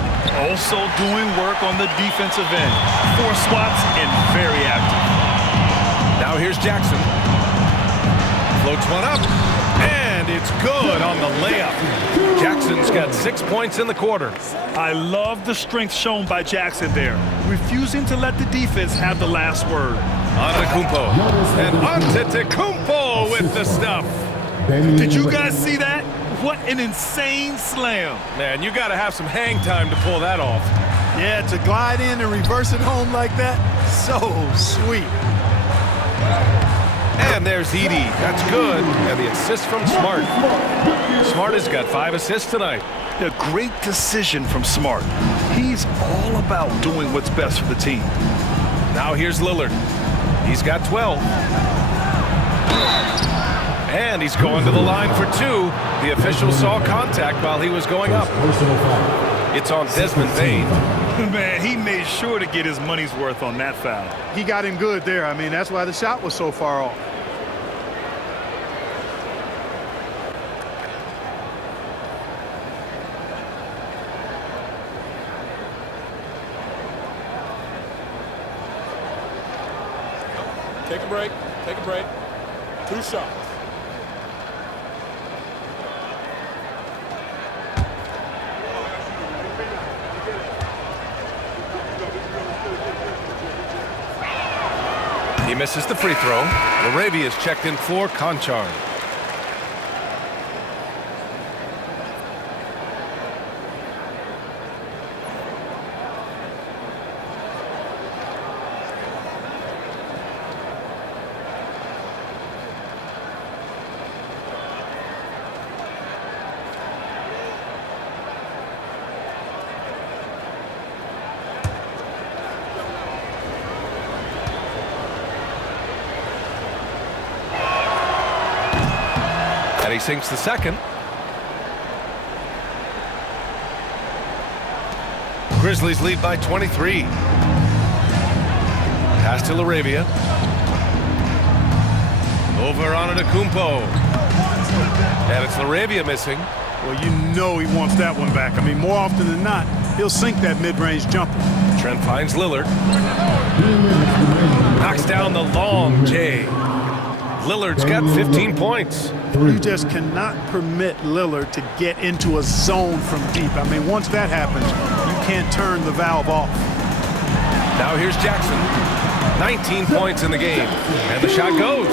Also doing work on the defensive end. 4 swats and very active. Now here's Jackson. Floats one up, and it's good on the layup. Jackson's got 6 points in the quarter. I love the strength shown by Jackson there, refusing to let the defense have the last word. Antetokounmpo. And Antetokounmpo with the stuff. Did you guys see that? What an insane slam. Man, you got to have some hang time to pull that off. Yeah, to glide in and reverse it home like that, so sweet. And there's Edey. That's good. And the assist from Smart. Smart has got 5 assists tonight. A great decision from Smart. He's all about doing what's best for the team. Now here's Lillard. He's got 12. And he's going to the line for 2. The official saw contact while he was going up. It's on Desmond Bane. Man, he made sure to get his money's worth on that foul. He got him good there. I mean, that's why the shot was so far off. Take a break. Take a break. 2 shots. He misses the free throw. Laravia is checked in for Conchar. And he sinks the second. Grizzlies lead by 23. Pass to Laravia. Over on Antetokounmpo. And it's Laravia missing. Well, you know he wants that one back. I mean, more often than not, he'll sink that mid-range jumper. Trent finds Lillard. Knocks down the long J. Lillard's got 15 points. You just cannot permit Lillard to get into a zone from deep. I mean, once that happens, you can't turn the valve off. Now here's Jackson. 19 points in the game. And the shot goes.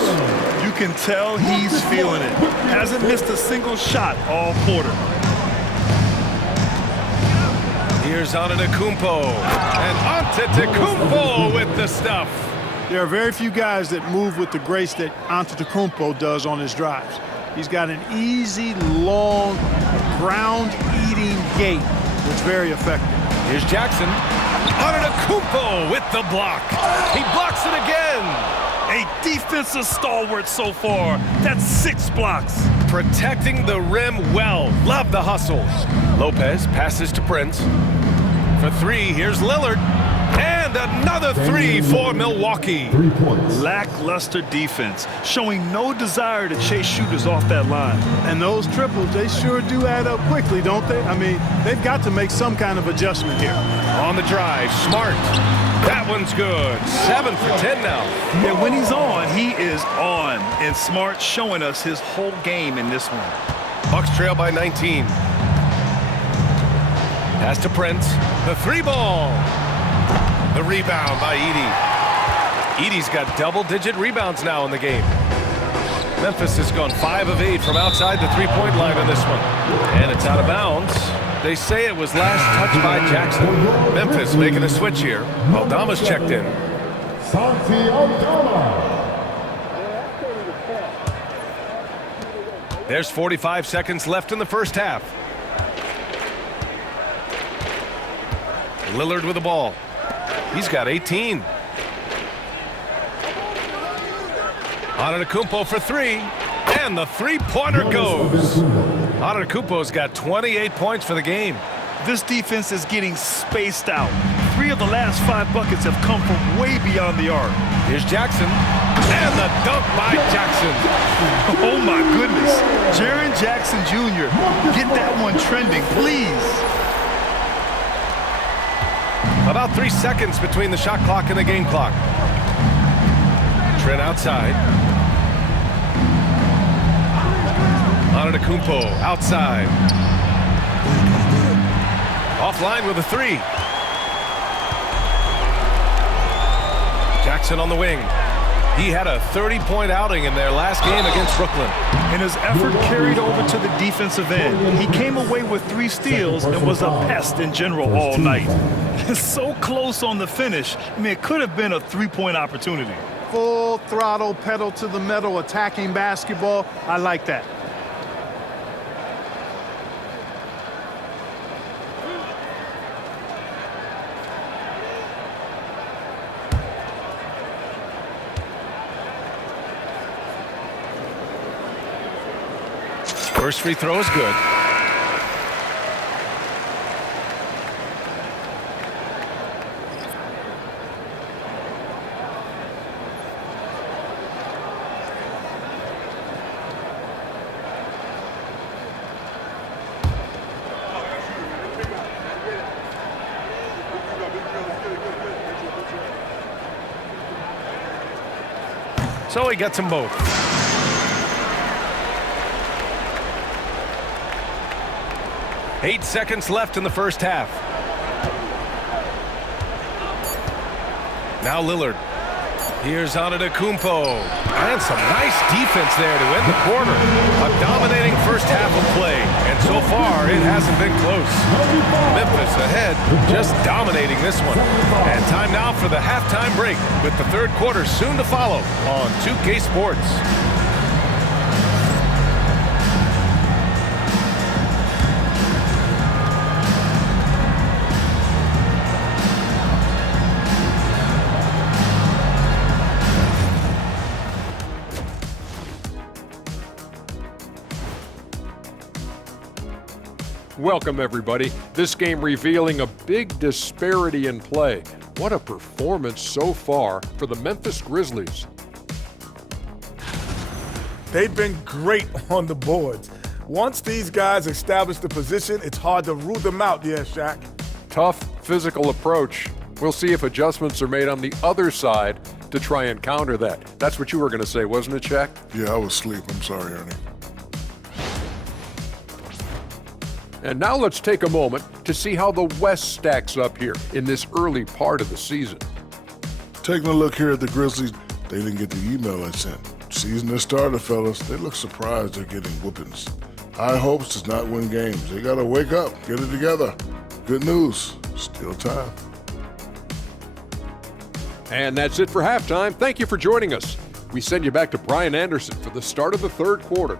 You can tell he's feeling it. Hasn't missed a single shot all quarter. Here's Antetokounmpo. And Antetokounmpo with the stuff. There are very few guys that move with the grace that Antetokounmpo does on his drives. He's got an easy, long, ground-eating gait that's very effective. Here's Jackson. Antetokounmpo with the block. He blocks it again. A defensive stalwart so far. That's 6 blocks. Protecting the rim well. Love the hustle. Lopez passes to Prince. For 3, here's Lillard. And another 3 for Milwaukee. 3 points. Lackluster defense, showing no desire to chase shooters off that line. And those triples, they sure do add up quickly, don't they? I mean, they've got to make some kind of adjustment here. On the drive, Smart. That one's good. 7 for 10 now. And when he's on, he is on. And Smart showing us his whole game in this one. Bucks trail by 19. Pass to Prince. The 3-ball. The rebound by Edey. Edey's got double-digit rebounds now in the game. Memphis has gone 5 of 8 from outside the three-point line in this one. And it's out of bounds. They say it was last touched by Jackson. Memphis making a switch here. Aldama's checked in. There's 45 seconds left in the first half. Lillard with the ball. He's got 18. Antetokounmpo for three. And the three-pointer goes. Antetokounmpo's got 28 points for the game. This defense is getting spaced out. 3 of the last 5 buckets have come from way beyond the arc. Here's Jackson. And the dunk by Jackson. Oh, my goodness. Jaren Jackson Jr., get that one trending, please. About 3 seconds between the shot clock and the game clock. Trent outside. Antetokounmpo outside. Offline with a three. Jackson on the wing. He had a 30-point outing in their last game against Brooklyn. And his effort carried over to the defensive end. He came away with 3 steals and was a pest in general all night. So close on the finish. I mean, it could have been a 3-point opportunity. Full throttle, pedal to the metal, attacking basketball. I like that. First free throw is good. So he gets them both. Eight seconds left in the first half. Now Lillard. Here's Antetokounmpo. And some nice defense there to end the quarter. A dominating first half of play. And so far, it hasn't been close. Memphis ahead, just dominating this one. And time now for the halftime break, with the third quarter soon to follow on 2K Sports. Welcome, everybody. This game revealing a big disparity in play. What a performance so far for the Memphis Grizzlies. They've been great on the boards. Once these guys establish the position, it's hard to rule them out, Shaq. Tough physical approach. We'll see if adjustments are made on the other side to try and counter that. That's what you were going to say, wasn't it, Shaq? Yeah, I was asleep. I'm sorry, Ernie. And now let's take a moment to see how the West stacks up here in this early part of the season. Taking a look here at the Grizzlies, they didn't get the email I sent. Season has started, fellas. They look surprised they're getting whoopings. High hopes does not win games. They gotta wake up, get it together. Good news, still time. And that's it for halftime. Thank you for joining us. We send you back to Brian Anderson for the start of the third quarter.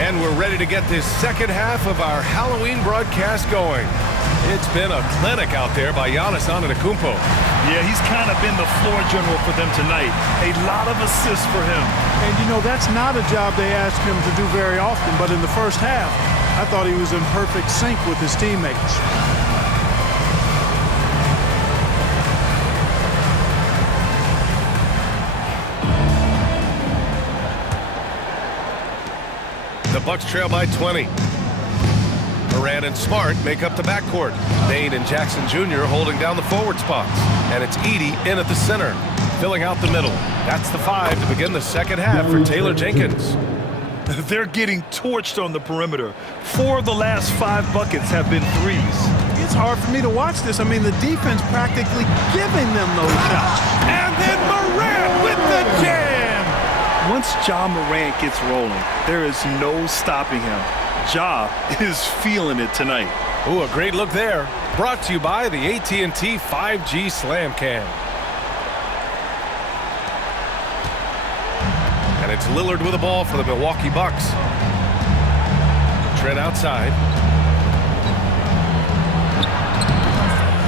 And we're ready to get this second half of our Halloween broadcast going. It's been a clinic out there by Giannis Antetokounmpo. Yeah, he's kind of been the floor general for them tonight. A lot of assists for him. And, you know, that's not a job they ask him to do very often, but in the first half, I thought he was in perfect sync with his teammates. The Bucks trail by 20. Morant and Smart make up the backcourt. Bane and Jackson Jr. holding down the forward spots. And it's Edey in at the center, filling out the middle. That's the 5 to begin the second half for Taylor Jenkins. They're getting torched on the perimeter. 4 of the last 5 buckets have been threes. It's hard for me to watch this. I mean, the defense practically giving them those shots. And then Morant with the jam. Once Ja Morant gets rolling, there is no stopping him. Ja is feeling it tonight. Ooh, a great look there. Brought to you by the AT&T 5G Slam Cam. And it's Lillard with the ball for the Milwaukee Bucks. Trent outside.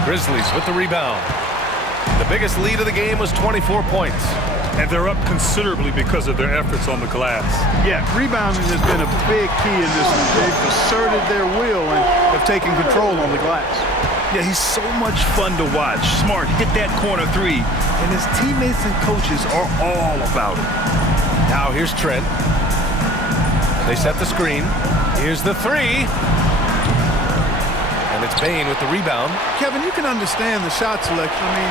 Grizzlies with the rebound. The biggest lead of the game was 24 points. And they're up considerably because of their efforts on the glass. Yeah, rebounding has been a big key in this one. They've asserted their will and have taken control on the glass. Yeah, he's so much fun to watch. Smart hit that corner three, and his teammates and coaches are all about it. Now here's Trent. They set the screen. Here's the three. And it's Bane with the rebound. Kevin, you can understand the shot selection. I mean,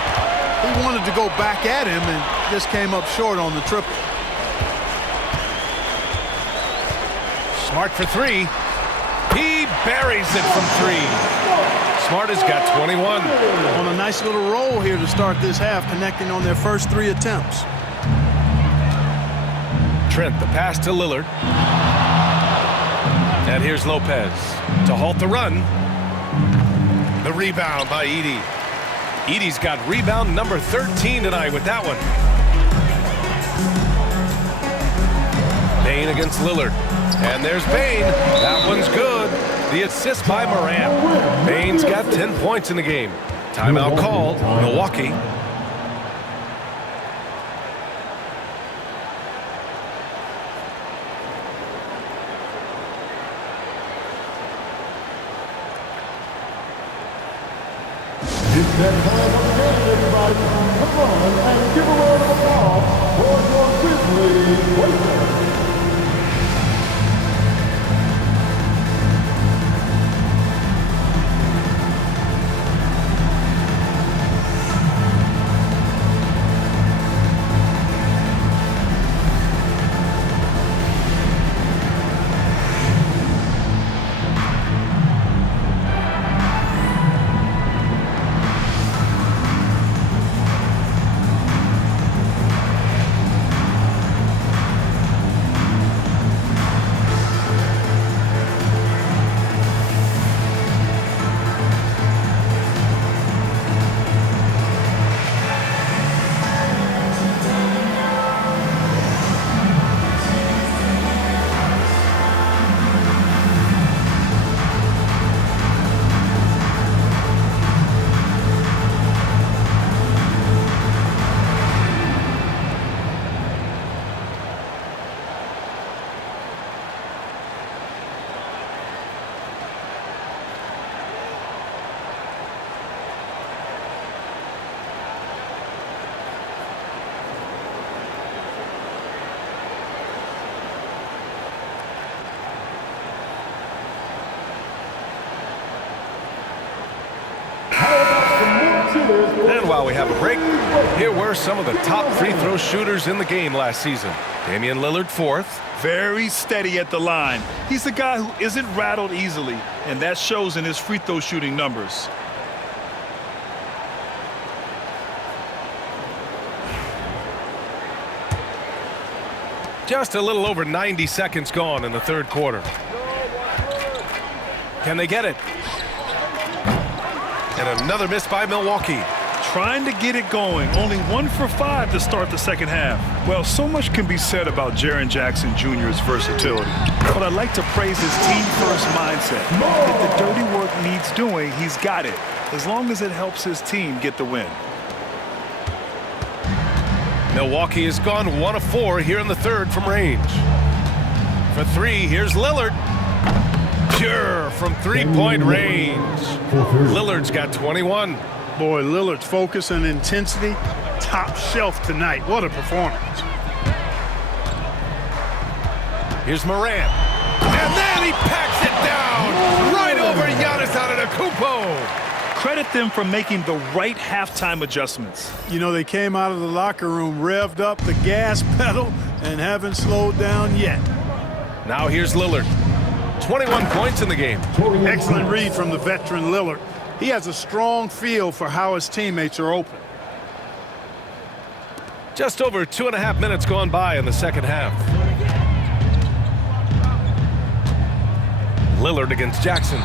he wanted to go back at him and just came up short on the triple. Smart for three. He buries it from three. Smart has got 21. On a nice little roll here to start this half, connecting on their first 3 attempts. Trent, the pass to Lillard. And here's Lopez to halt the run. The rebound by Edey. Edey's got rebound number 13 tonight with that one. Bane against Lillard. And there's Bane. That one's good. The assist by Morant. Bane's got 10 points in the game. Timeout called. Milwaukee. It's that time again, everybody. Come on and give a round of applause for your Grizzlies Lakers. And while we have a break, here were some of the top free throw shooters in the game last season. Damian Lillard, 4th. Very steady at the line. He's the guy who isn't rattled easily, and that shows in his free throw shooting numbers. Just a little over 90 seconds gone in the third quarter. Can they get it? And another miss by Milwaukee. Trying to get it going. Only 1 for 5 to start the second half. Well, so much can be said about Jaren Jackson Jr.'s versatility. But I'd like to praise his team-first mindset. If the dirty work needs doing, he's got it, as long as it helps his team get the win. Milwaukee has gone 1 of 4 here in the third from range. For 3, here's Lillard. Pure from three-point range. Lillard's got 21. Boy, Lillard's focus and intensity, top shelf tonight. What a performance. Here's Morant. And then he packs it down right over Giannis Antetokounmpo. Credit them for making the right halftime adjustments. You know, they came out of the locker room, revved up the gas pedal, and haven't slowed down yet. Now here's Lillard. 21 points in the game. Excellent read from the veteran Lillard. He has a strong feel for how his teammates are open. Just over 2.5 minutes gone by in the second half. Lillard against Jackson.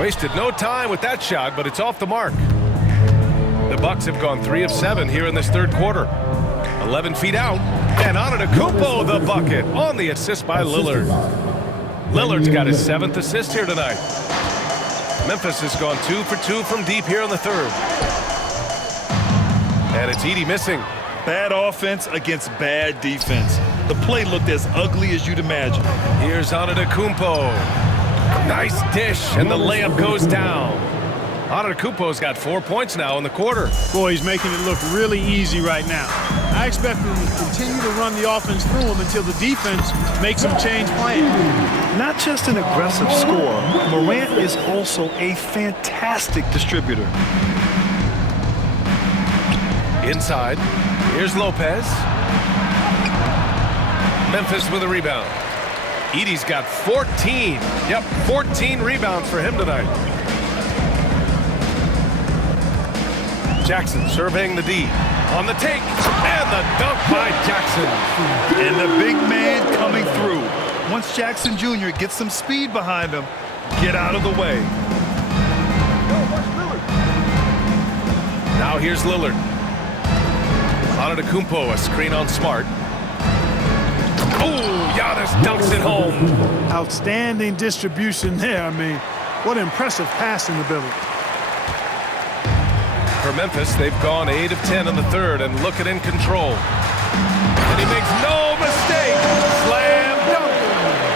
Wasted no time with that shot, but it's off the mark. The Bucks have gone 3 of 7 here in this third quarter. 11 feet out, and Antetokounmpo the bucket on the assist by Lillard. Lillard's got his 7th assist here tonight. Memphis has gone 2 for 2 from deep here in the third. And it's Edey missing. Bad offense against bad defense. The play looked as ugly as you'd imagine. Here's Antetokounmpo. Nice dish, and the layup goes down. Antetokounmpo's got 4 points now in the quarter. Boy, he's making it look really easy right now. I expect him to continue to run the offense through him until the defense makes him change plans. Not just an aggressive scorer, Morant is also a fantastic distributor. Inside, here's Lopez. Memphis with a rebound. Edey's got 14. Yep, 14 rebounds for him tonight. Jackson surveying the D. On the take, and the dunk by Jackson. And the big man coming through. Once Jackson Jr. gets some speed behind him, get out of the way. Now here's Lillard. Antetokounmpo, a screen on Smart. Oh, Giannis dunks it home. Outstanding distribution there. I mean, what impressive passing ability. For Memphis, they've gone 8 of 10 in the third and looking in control. And he makes no mistake. Slam dunk.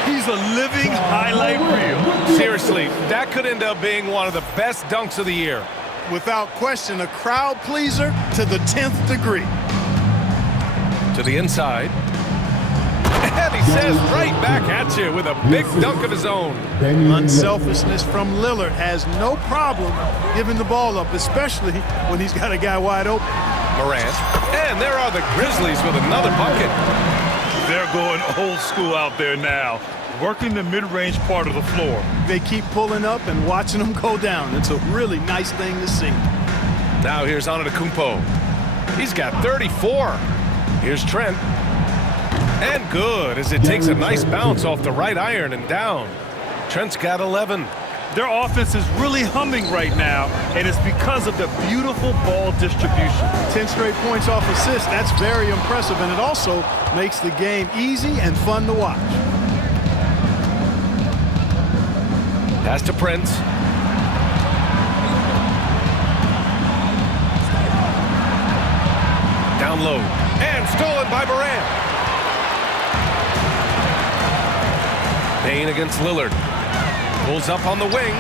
He's a living highlight reel. Seriously, that could end up being one of the best dunks of the year. Without question, a crowd pleaser to the 10th degree. To the inside. And he says right back at you with a big dunk of his own. Unselfishness from Lillard has no problem giving the ball up, especially when he's got a guy wide open. Morant. And there are the Grizzlies with another bucket. They're going old school out there now, working the mid-range part of the floor. They keep pulling up and watching them go down. It's a really nice thing to see. Now here's Antetokounmpo. He's got 34. Here's Trent. And good, as it takes a nice bounce off the right iron and down. Trent's got 11. Their offense is really humming right now, and it's because of the beautiful ball distribution. 10 straight points off assists, that's very impressive, and it also makes the game easy and fun to watch. Pass to Prince. Down low, and stolen by Morant. Payne against Lillard. Pulls up on the wing.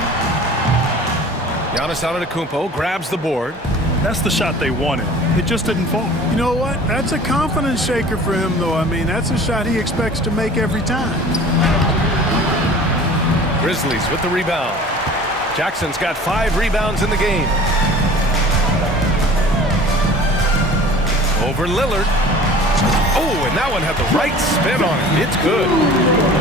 Giannis Antetokounmpo grabs the board. That's the shot they wanted. It just didn't fall. You know what? That's a confidence shaker for him, though. I mean, that's a shot he expects to make every time. Grizzlies with the rebound. Jackson's got 5 rebounds in the game. Over Lillard. Oh, and that one had the right spin on it. It's good.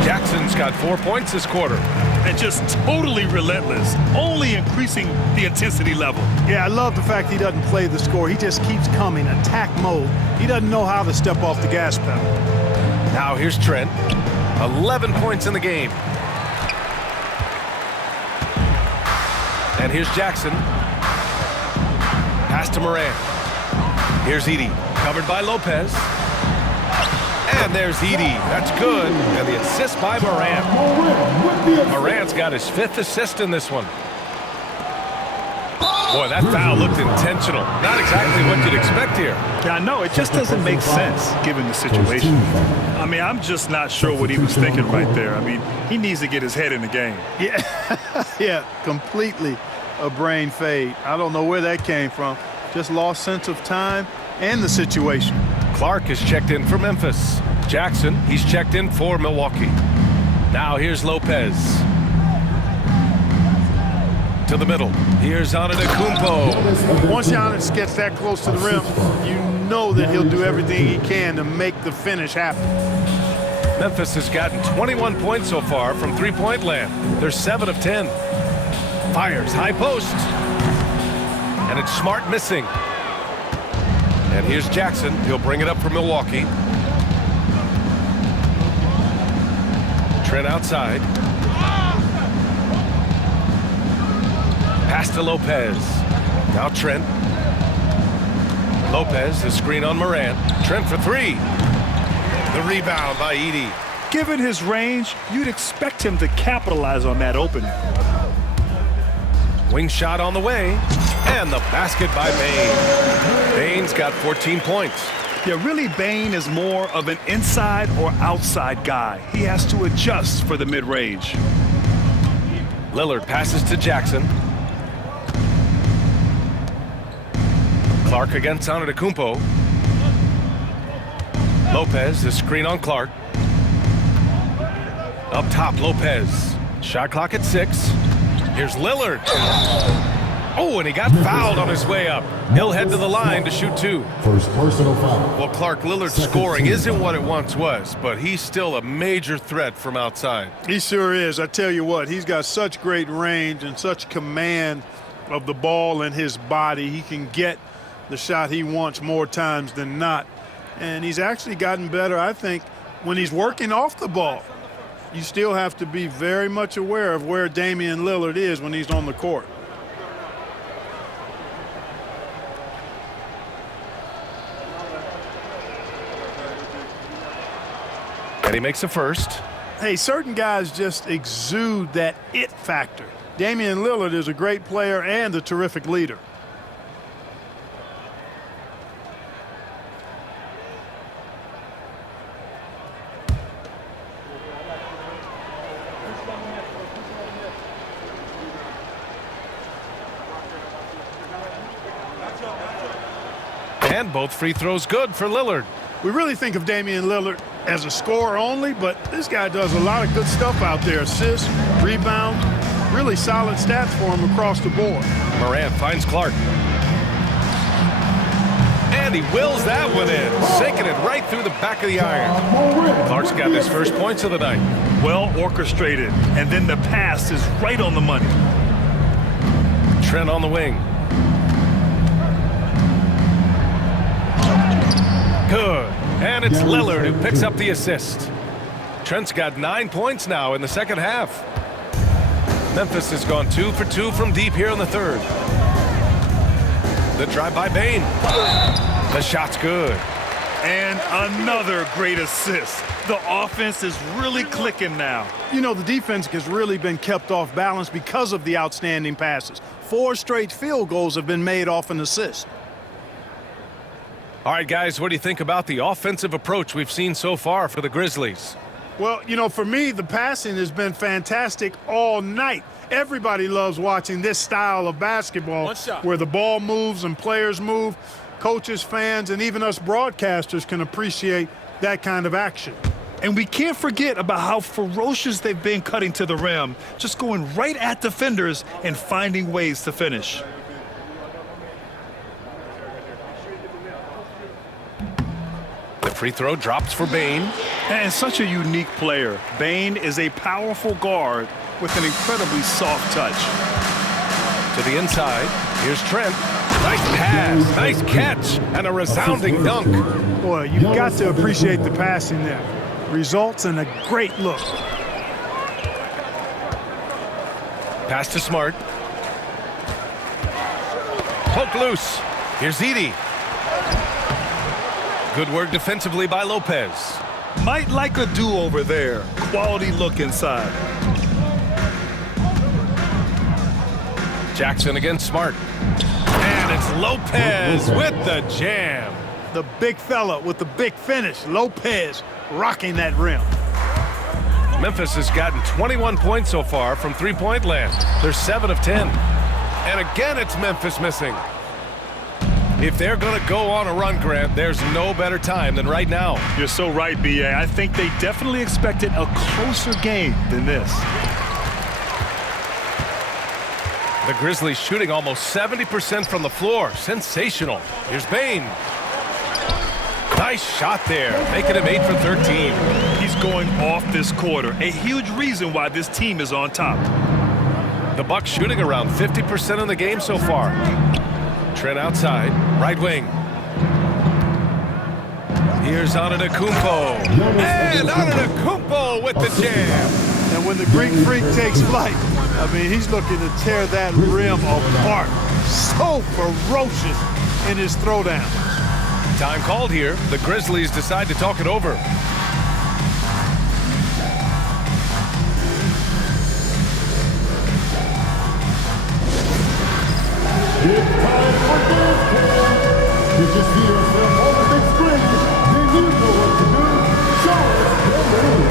Jackson's got 4 points this quarter. And just totally relentless, only increasing the intensity level. Yeah, I love the fact he doesn't play the score. He just keeps coming, attack mode. He doesn't know how to step off the gas pedal. Now here's Trent. 11 points in the game. And here's Jackson. Pass to Morant. Here's Edey, covered by Lopez. And there's Edey. That's good. And the assist by Morant. Morant's got his 5th assist in this one. Boy, that foul looked intentional. Not exactly what you'd expect here. Yeah, I know. It just doesn't make sense given the situation. I mean, I'm just not sure what he was thinking right there. I mean, he needs to get his head in the game. Yeah, yeah, completely a brain fade. I don't know where that came from. Just lost sense of time and the situation. Clark is checked in for Memphis. Jackson, he's checked in for Milwaukee. Now here's Lopez. To the middle. Here's Antetokounmpo. Once Giannis gets that close to the rim, you know that he'll do everything he can to make the finish happen. Memphis has gotten 21 points so far from three-point land. They're 7 of 10. Fires high post. And it's Smart missing. And here's Jackson. He'll bring it up for Milwaukee. Trent outside. Pass to Lopez. Now Trent. Lopez, the screen on Morant. Trent for three. The rebound by Edey. Given his range, you'd expect him to capitalize on that opening. Wing shot on the way. And the basket by Bane. Bane's got 14 points. Yeah, really, Bane is more of an inside or outside guy. He has to adjust for the mid-range. Lillard passes to Jackson. Clark against Antetokounmpo. Lopez, the screen on Clark. Up top, Lopez. Shot clock at 6. Here's Lillard. Oh, and he got fouled on his way up. He'll head to the line to shoot 2. First personal foul. Well, Clark, Lillard's scoring isn't what it once was, but he's still a major threat from outside. He sure is. I tell you what, he's got such great range and such command of the ball in his body. He can get the shot he wants more times than not. And he's actually gotten better, I think, when he's working off the ball. You still have to be very much aware of where Damian Lillard is when he's on the court. And he makes a first. Hey, certain guys just exude that it factor. Damian Lillard is a great player and a terrific leader. And both free throws good for Lillard. We really think of Damian Lillard as a scorer only, but this guy does a lot of good stuff out there. Assists, rebounds, really solid stats for him across the board. Morant finds Clark. And he wills that one in, sinking it right through the back of the iron. Clark's got his first points of the night. Well orchestrated, and then the pass is right on the money. Trent on the wing. Good. And it's Lillard who picks up the assist. Trent's got 9 points now in the second half. Memphis has gone 2 for 2 from deep here in the third. The drive by Bane. The shot's good. And another great assist. The offense is really clicking now. You know, the defense has really been kept off balance because of the outstanding passes. 4 straight field goals have been made off an assist. All right, guys, what do you think about the offensive approach we've seen so far for the Grizzlies? Well, you know, for me, the passing has been fantastic all night. Everybody loves watching this style of basketball where the ball moves and players move. Coaches, fans, and even us broadcasters can appreciate that kind of action. And we can't forget about how ferocious they've been cutting to the rim, just going right at defenders and finding ways to finish. The free throw drops for Bane. And such a unique player. Bane is a powerful guard with an incredibly soft touch. To the inside, here's Trent. Nice pass, nice catch, and a resounding dunk. Boy, you've got to appreciate the passing there. Results in a great look. Pass to Smart. Poke loose. Here's Edey. Good work defensively by Lopez. Might like a do-over there. Quality look inside. Jackson against Smart. And it's Lopez with the jam. The big fella with the big finish. Lopez rocking that rim. Memphis has gotten 21 points so far from three-point land. They're 7 of 10. And again, it's Memphis missing. If they're going to go on a run, Grant, there's no better time than right now. You're so right, B.A. I think they definitely expected a closer game than this. The Grizzlies shooting almost 70% from the floor. Sensational. Here's Bane. Nice shot there, making him 8 for 13. He's going off this quarter. A huge reason why this team is on top. The Bucks shooting around 50% in the game so far. Trent outside, right wing. Here's Antetokounmpo. And Antetokounmpo with the jam. And when the Greek Freak takes flight, I mean, he's looking to tear that rim apart. So ferocious in his throwdown. Time called here. The Grizzlies decide to talk it over. It's time for dance camp. Did you see yourself on the big screen? Then you know what to do. Show us your move.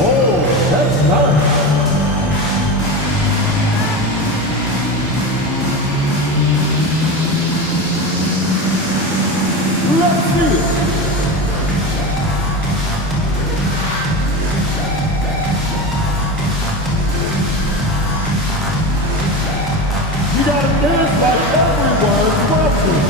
Oh, that's nice. Let's see it. You gotta dance like everyone's watching.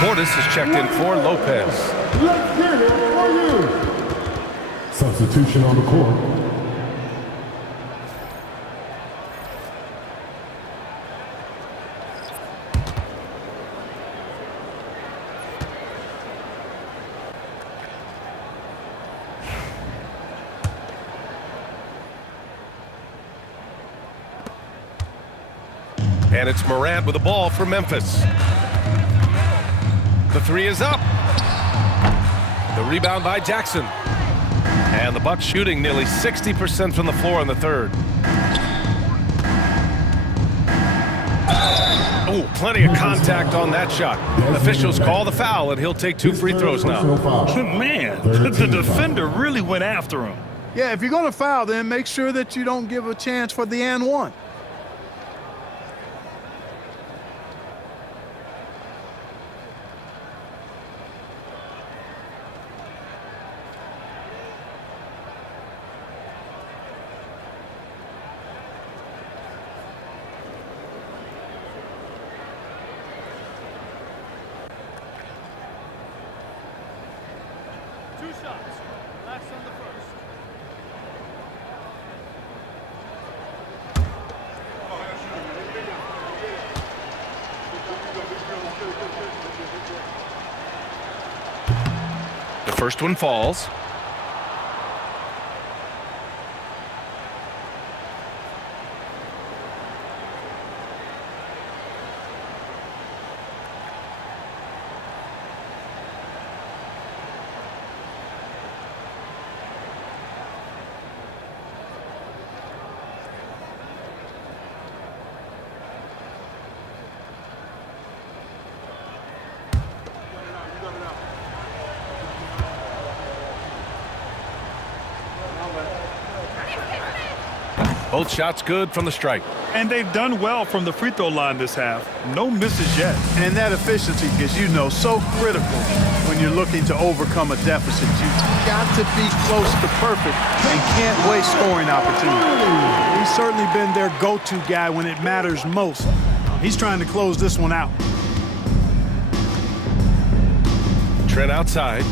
Portis is checked in for Lopez. Let's get it for you. Substitution on the court. And it's Morant with the ball for Memphis. The three is up. The rebound by Jackson. And the Bucks shooting nearly 60% from the floor in the third. Oh, plenty of contact on that shot. Officials call the foul, and he'll take 2 free throws now. Man, the defender really went after him. Yeah, if you're going to foul, then make sure that you don't give a chance for the and one. The first one falls. Both shots good from the strike. And they've done well from the free throw line this half. No misses yet. And that efficiency is, you know, so critical when you're looking to overcome a deficit. You've got to be close to perfect and can't waste scoring opportunities. He's certainly been their go-to guy when it matters most. He's trying to close this one out. Trent outside.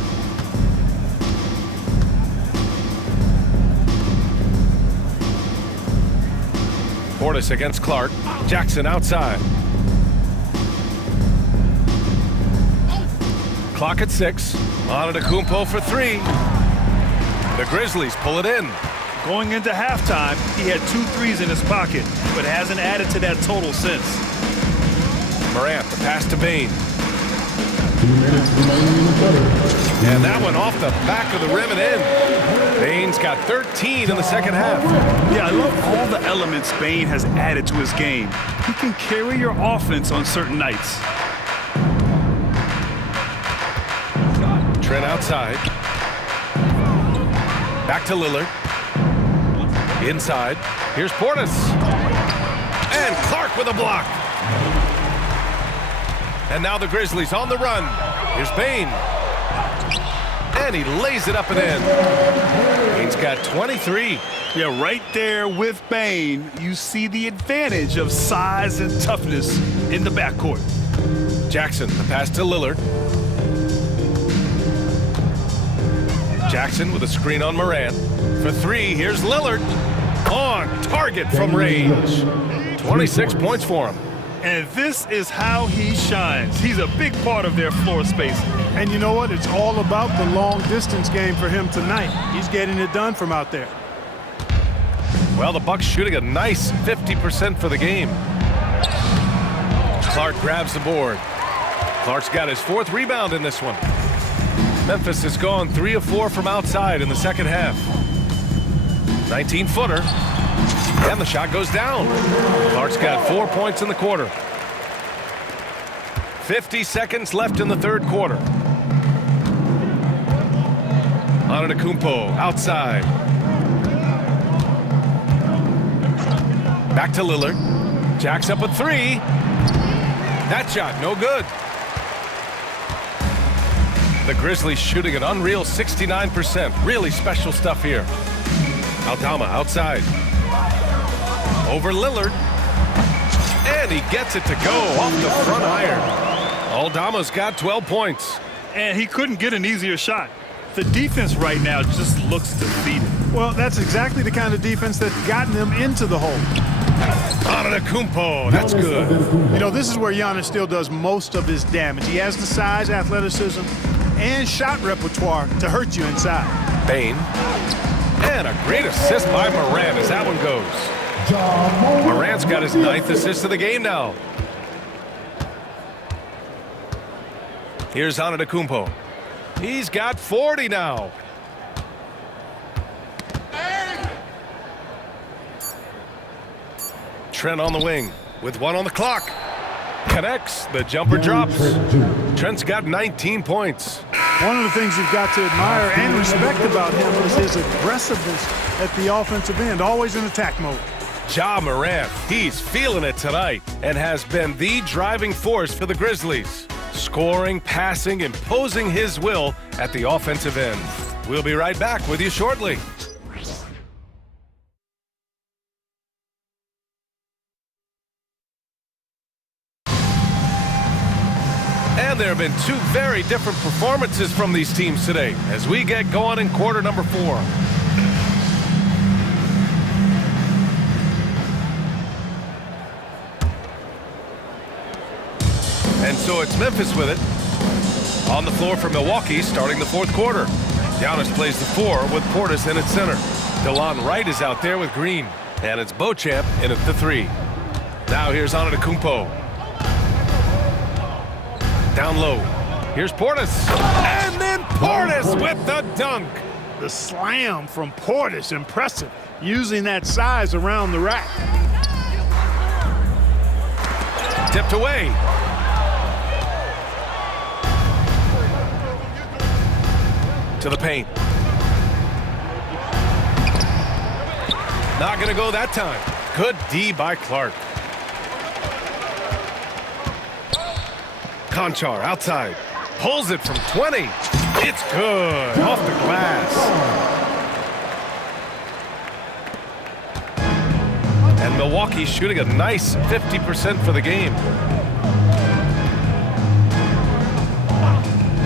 Portis against Clark. Jackson outside. Clock at 6. Antetokounmpo for 3. The Grizzlies pull it in. Going into halftime, he had 2 threes in his pocket, but hasn't added to that total since. Morant, the pass to Bain. 2 minutes remaining in the third. And that one off the back of the rim and in. Bane's got 13 in the second half. Yeah, I love all the elements Bane has added to his game. He can carry your offense on certain nights. Trent outside. Back to Lillard. Inside. Here's Portis. And Clark with a block. And now the Grizzlies on the run. Here's Bane. And he lays it up and in. Bane's got 23. Yeah, right there with Bane, you see the advantage of size and toughness in the backcourt. Jackson, the pass to Lillard. Jackson with a screen on Morant. For three, here's Lillard. On target from range. 26 points for him. And this is how he shines. He's a big part of their floor space. And you know what? It's all about the long distance game for him tonight. He's getting it done from out there. Well, the Bucks shooting a nice 50% for the game. Clark grabs the board. Clark's got his 4th rebound in this one. Memphis has gone 3 of 4 from outside in the second half. 19-footer. And the shot goes down. Clark's got 4 points in the quarter. 50 seconds left in the third quarter. Antetokounmpo outside. Back to Lillard. Jacks up a 3. That shot, no good. The Grizzlies shooting an unreal 69%. Really special stuff here. Aldama outside. Over Lillard. And he gets it to go off the front iron. Aldama's got 12 points. And he couldn't get an easier shot. The defense right now just looks defeated. Well, that's exactly the kind of defense that's gotten them into the hole. Antetokounmpo, that's good. You know, this is where Giannis still does most of his damage. He has the size, athleticism, and shot repertoire to hurt you inside. Bane. And a great assist by Morant as that one goes. Morant's got his 9th assist of the game now. Here's Antetokounmpo. He's got 40 now. Trent on the wing with 1 on the clock. Connects. The jumper drops. Trent's got 19 points. One of the things you've got to admire and respect about him is his aggressiveness at the offensive end, always in attack mode. Ja Morant, he's feeling it tonight and has been the driving force for the Grizzlies. Scoring, passing, imposing his will at the offensive end. We'll be right back with you shortly. And there have been 2 very different performances from these teams today as we get going in quarter number 4. And so it's Memphis with it. On the floor for Milwaukee starting the 4th quarter. Giannis plays the 4 with Portis in at center. DeLon Wright is out there with Green. And it's Beauchamp in at the 3. Now here's Antetokounmpo. Down low. Here's Portis. And then Portis with the dunk. The slam from Portis, impressive. Using that size around the rack. Tipped away. To the paint. Not going to go that time. Good D by Clark. Conchar outside. Pulls it from 20. It's good. Off the glass. And Milwaukee shooting a nice 50% for the game.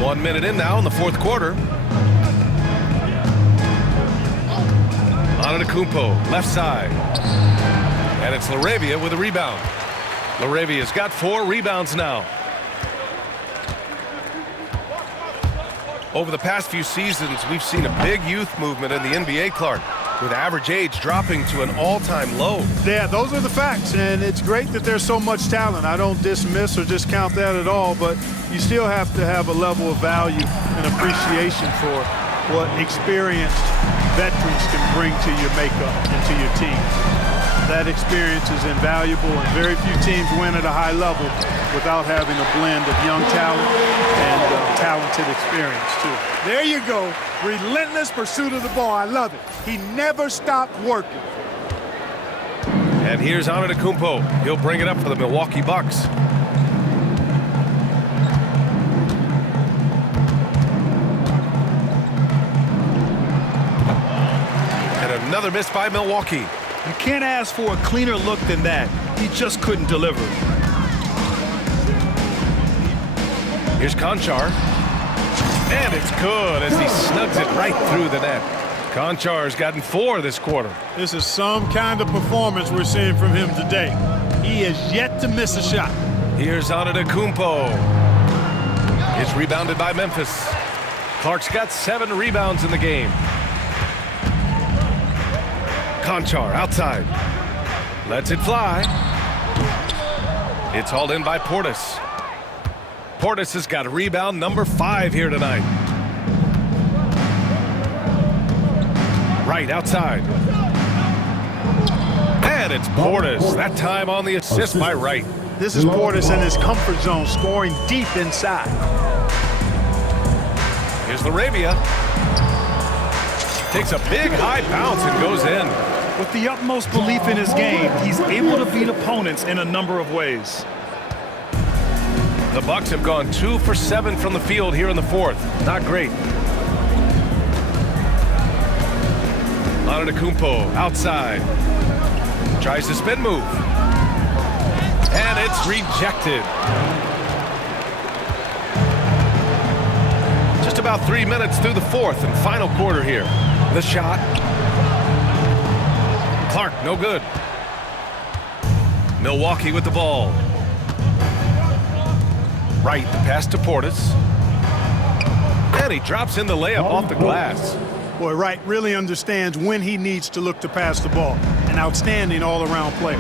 1 minute in now in the 4th quarter. Antetokounmpo, left side. And it's LaRavia with a rebound. LaRavia's got 4 rebounds now. Over the past few seasons, we've seen a big youth movement in the NBA, Clark, with average age dropping to an all-time low. Yeah, those are the facts, and it's great that there's so much talent. I don't dismiss or discount that at all, but you still have to have a level of value and appreciation for what experienced veterans can bring to your makeup and to your team. That experience is invaluable, and very few teams win at a high level without having a blend of young talent and talented experience, too. There you go. Relentless pursuit of the ball. I love it. He never stopped working. And here's Antetokounmpo. He'll bring it up for the Milwaukee Bucks. And another miss by Milwaukee. You can't ask for a cleaner look than that. He just couldn't deliver. Here's Konchar. And it's good as he snugs it right through the net. Konchar's gotten 4 this quarter. This is some kind of performance we're seeing from him today. He has yet to miss a shot. Here's Antetokounmpo. It's rebounded by Memphis. Clark's got 7 rebounds in the game. Konchar outside. Lets it fly. It's hauled in by Portis. Portis has got rebound number 5 here tonight. Right outside. And it's Portis. That time on the assist by Wright. This is Portis in his comfort zone, scoring deep inside. Here's Laravia. Takes a big high bounce and goes in. With the utmost belief in his game, he's able to beat opponents in a number of ways. The Bucks have gone 2 for 7 from the field here in the 4th. Not great. Antetokounmpo outside. Tries the spin move. And it's rejected. Just about 3 minutes through the 4th and final quarter here. The shot. Clark, no good. Milwaukee with the ball. Right, the pass to Portis. And he drops in the layup off the glass. Boy, Wright really understands when he needs to look to pass the ball. An outstanding all-around player.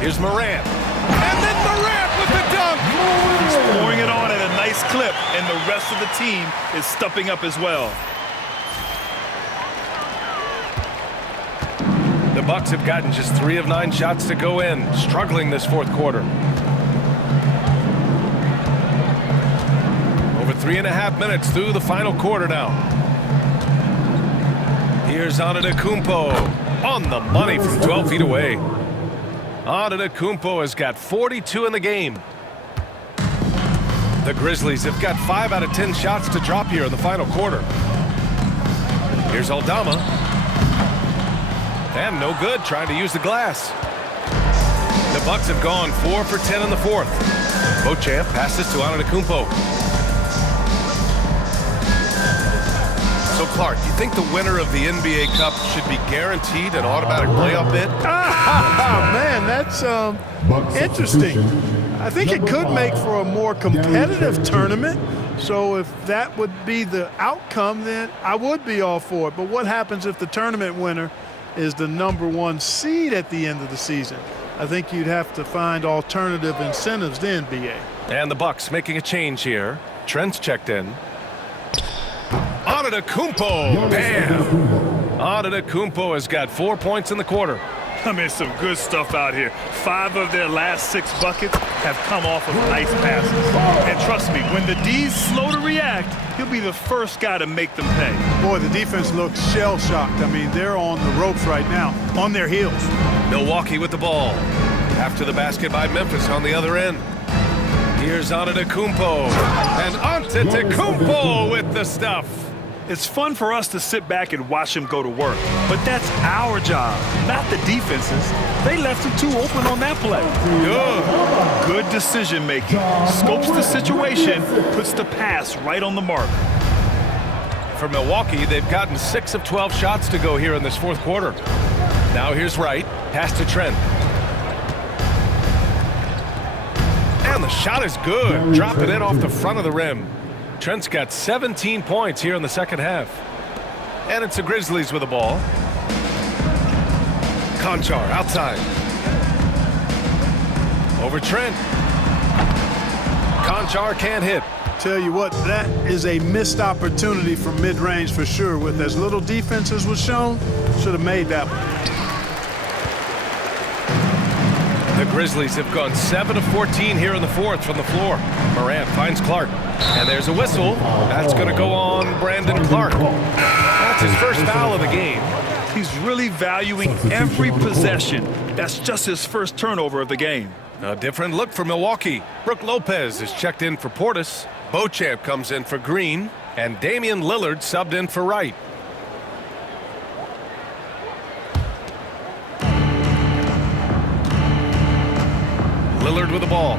Here's Morant. And then Morant with the dunk! He's pouring it on at a nice clip, and the rest of the team is stepping up as well. The Bucks have gotten just 3 of 9 shots to go in, struggling this 4th quarter. Over 3.5 minutes through the final quarter now. Here's Antetokounmpo on the money from 12 feet away. Antetokounmpo has got 42 in the game. The Grizzlies have got 5 out of 10 shots to drop here in the final quarter. Here's Aldama. And no good, trying to use the glass. The Bucks have gone 4 for 10 in the 4th. Beauchamp passes to Antetokounmpo. So, Clark, you think the winner of the NBA Cup should be guaranteed an automatic playoff bid? Man, that's interesting. I think it could make for a more competitive tournament. So if that would be the outcome, then I would be all for it. But what happens if the tournament winner is the #1 seed at the end of the season? I think you'd have to find alternative incentives then, BA. And the Bucks making a change here. Trent's checked in. Antetokounmpo, bam! Antetokounmpo has got 4 points in the quarter. I mean, some good stuff out here. 5 of their last 6 buckets have come off of nice passes. And trust me, when the D's slow to react, he'll be the first guy to make them pay. Boy, the defense looks shell-shocked. I mean, they're on the ropes right now, on their heels. Milwaukee with the ball. After the basket by Memphis on the other end. Here's Antetokounmpo. And Antetokounmpo with the stuff. It's fun for us to sit back and watch him go to work. But that's our job, not the defense's. They left him too open on that play. Good decision-making. Scopes the situation, puts the pass right on the mark. For Milwaukee, they've gotten 6 of 12 shots to go here in this 4th quarter. Now here's Wright. Pass to Trent. And the shot is good. Dropping it off the front of the rim. Trent's got 17 points here in the 2nd half. And it's the Grizzlies with the ball. Konchar outside. Over Trent. Konchar can't hit. Tell you what, that is a missed opportunity from mid-range for sure. With as little defense as was shown, should have made that one. The Grizzlies have gone 7 of 14 here in the fourth from the floor. Morant finds Clark, and there's a whistle. That's going to go on Brandon Clark. That's his first foul of the game. He's really valuing every possession. That's just his first turnover of the game. A different look for Milwaukee. Brook Lopez is checked in for Portis. Beauchamp comes in for Green, and Damian Lillard subbed in for Wright. Lillard with the ball.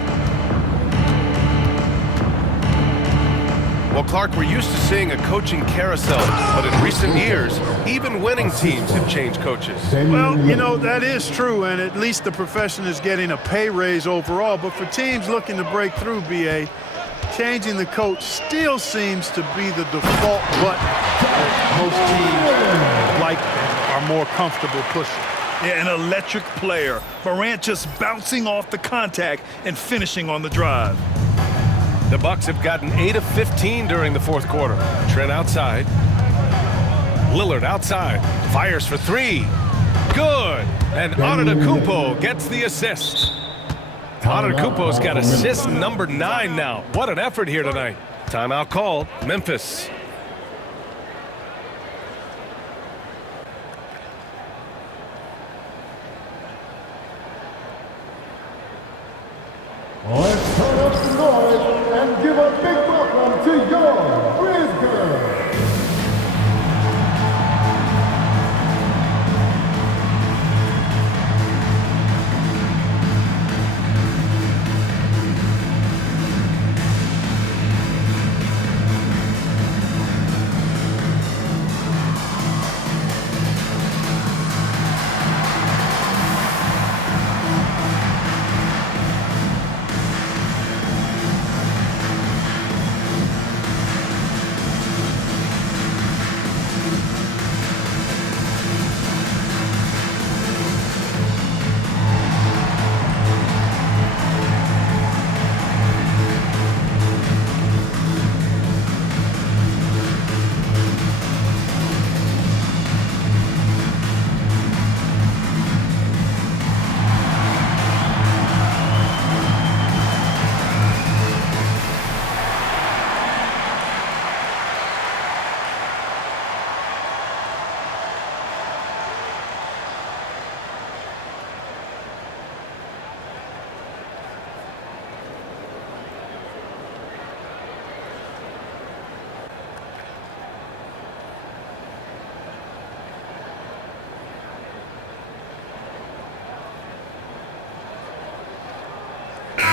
Well, Clark, we're used to seeing a coaching carousel, but in recent years, even winning teams have changed coaches. Well, you know, that is true, and at least the profession is getting a pay raise overall. But for teams looking to break through, BA, changing the coach still seems to be the default button that most teams like are more comfortable pushing. Yeah, an electric player. Morant just bouncing off the contact and finishing on the drive. The Bucks have gotten 8 of 15 during the fourth quarter. Trent outside. Lillard outside. Fires for 3. Good. And Antetokounmpo gets the assist. Antetokounmpo's got assist number 9 now. What an effort here tonight. Timeout called. Memphis. Let's turn up the noise and give a big welcome to your Grizzlies.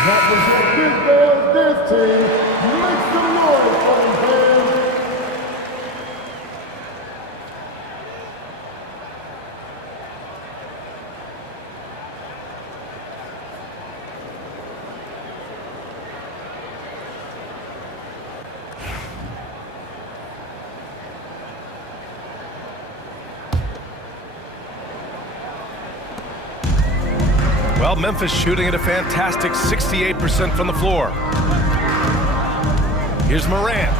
Represent this team. Make some noise for them, fans. Well, Memphis shooting at a fantastic 68% from the floor. Here's Morant.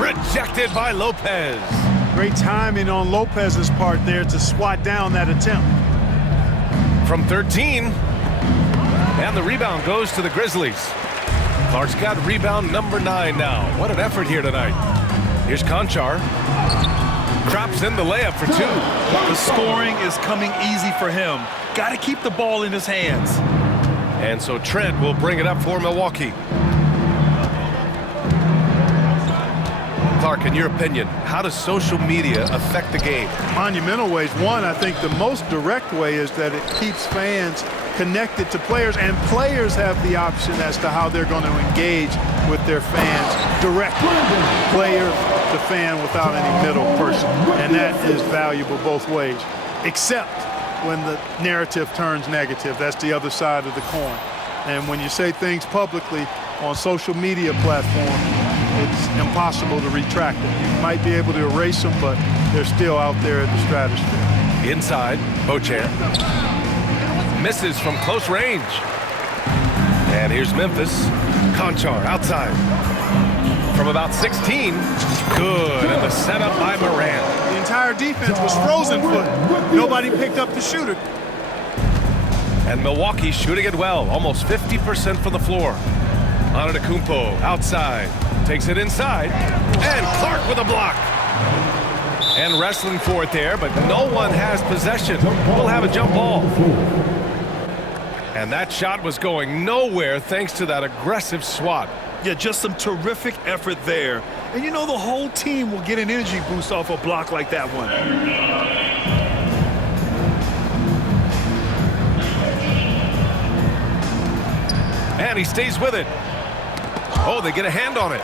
Rejected by Lopez. Great timing on Lopez's part there to swat down that attempt. From 13. And the rebound goes to the Grizzlies. Clark's got rebound number 9 now. What an effort here tonight. Here's Conchar. Drops in the layup for 2. The scoring is coming easy for him. Got to keep the ball in his hands. And so Trent will bring it up for Milwaukee. Clark, in your opinion, how does social media affect the game? Monumental ways. One, I think the most direct way is that it keeps fans connected to players, and players have the option as to how they're going to engage with their fans directly. Player to fan without any middle person. And that is valuable both ways, except when the narrative turns negative. That's the other side of the coin. And when you say things publicly on social media platforms, it's impossible to retract them. You might be able to erase them, but they're still out there in the stratosphere. Inside, Beauchamp. Misses from close range. And here's Memphis. Conchar outside. From about 16. Good. And the setup by Morant. The entire defense was frozen foot. Nobody picked up the shooter. And Milwaukee shooting it well. Almost 50% from the floor. Antetokounmpo outside. Takes it inside. And Clark with a block. And wrestling for it there, but no one has possession. We'll have a jump ball. And that shot was going nowhere thanks to that aggressive swat. Yeah, just some terrific effort there. And you know the whole team will get an energy boost off a block like that one. And he stays with it. Oh, they get a hand on it.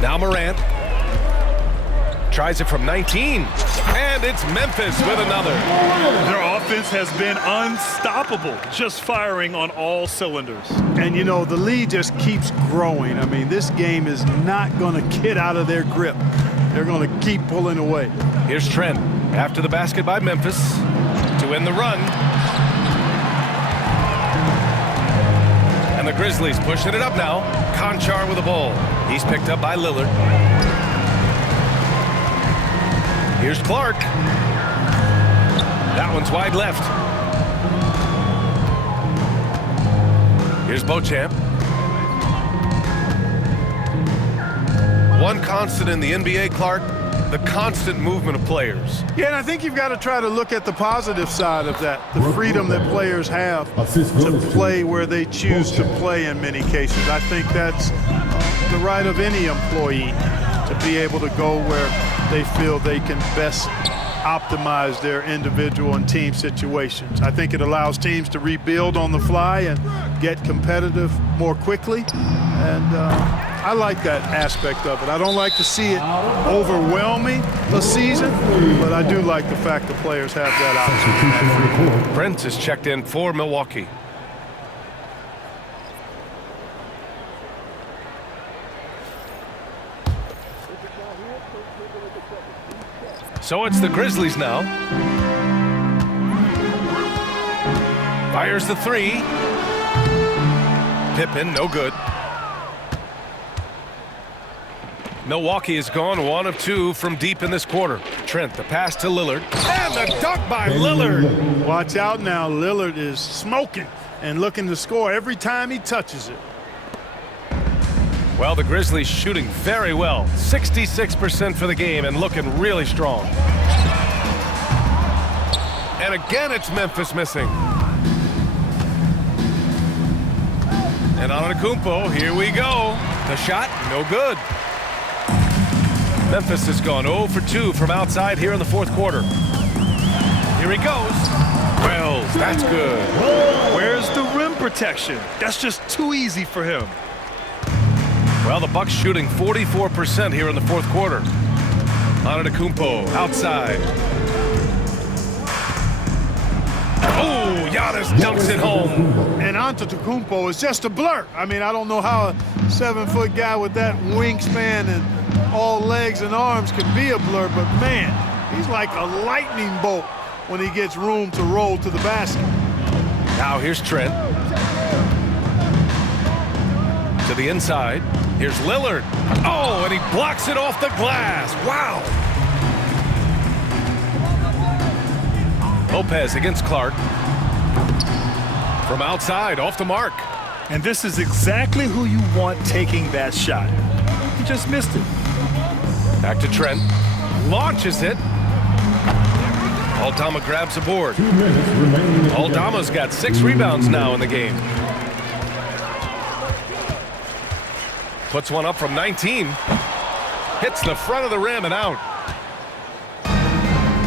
Now Morant tries it from 19. And it's Memphis with another. Their offense has been unstoppable, just firing on all cylinders. And, you know, the lead just keeps growing. I mean, this game is not going to get out of their grip. They're going to keep pulling away. Here's Trent after the basket by Memphis to end the run. And the Grizzlies pushing it up now. Conchar with the ball. He's picked up by Lillard. Here's Clark. That one's wide left. Here's Beauchamp. One constant in the NBA, Clark, the constant movement of players. Yeah, and I think you've got to try to look at the positive side of that, the freedom that players have to play where they choose to play in many cases. I think that's the right of any employee to be able to go where they feel they can best optimize their individual and team situations. I think it allows teams to rebuild on the fly and get competitive more quickly. And I like that aspect of it. I don't like to see it overwhelming a season, but I do like the fact that players have that option. Brent is checked in for Milwaukee. So it's the Grizzlies now. Fires the three. Pippen, no good. Milwaukee has gone 1 of 2 from deep in this quarter. Trent, the pass to Lillard. And the dunk by Lillard. Watch out now. Lillard is smoking and looking to score every time he touches it. Well, the Grizzlies shooting very well. 66% for the game and looking really strong. And again, it's Memphis missing. And Antetokounmpo, here we go. The shot, no good. Memphis has gone 0 for 2 from outside here in the fourth quarter. Here he goes. Wells, that's good. Where's the rim protection? That's just too easy for him. Well, the Bucks shooting 44% here in the fourth quarter. Antetokounmpo outside. Oh, Giannis dunks it home. And Antetokounmpo is just a blur. I mean, I don't know how a 7-foot guy with that wingspan and all legs and arms can be a blur, but man, he's like a lightning bolt when he gets room to roll to the basket. Now here's Trent. To the inside. Here's Lillard. Oh, and he blocks it off the glass. Wow. Lopez against Clark. From outside, off the mark. And this is exactly who you want taking that shot. He just missed it. Back to Trent. Launches it. Aldama grabs the board. Aldama's got 6 rebounds now in the game. Puts one up from 19. Hits the front of the rim and out.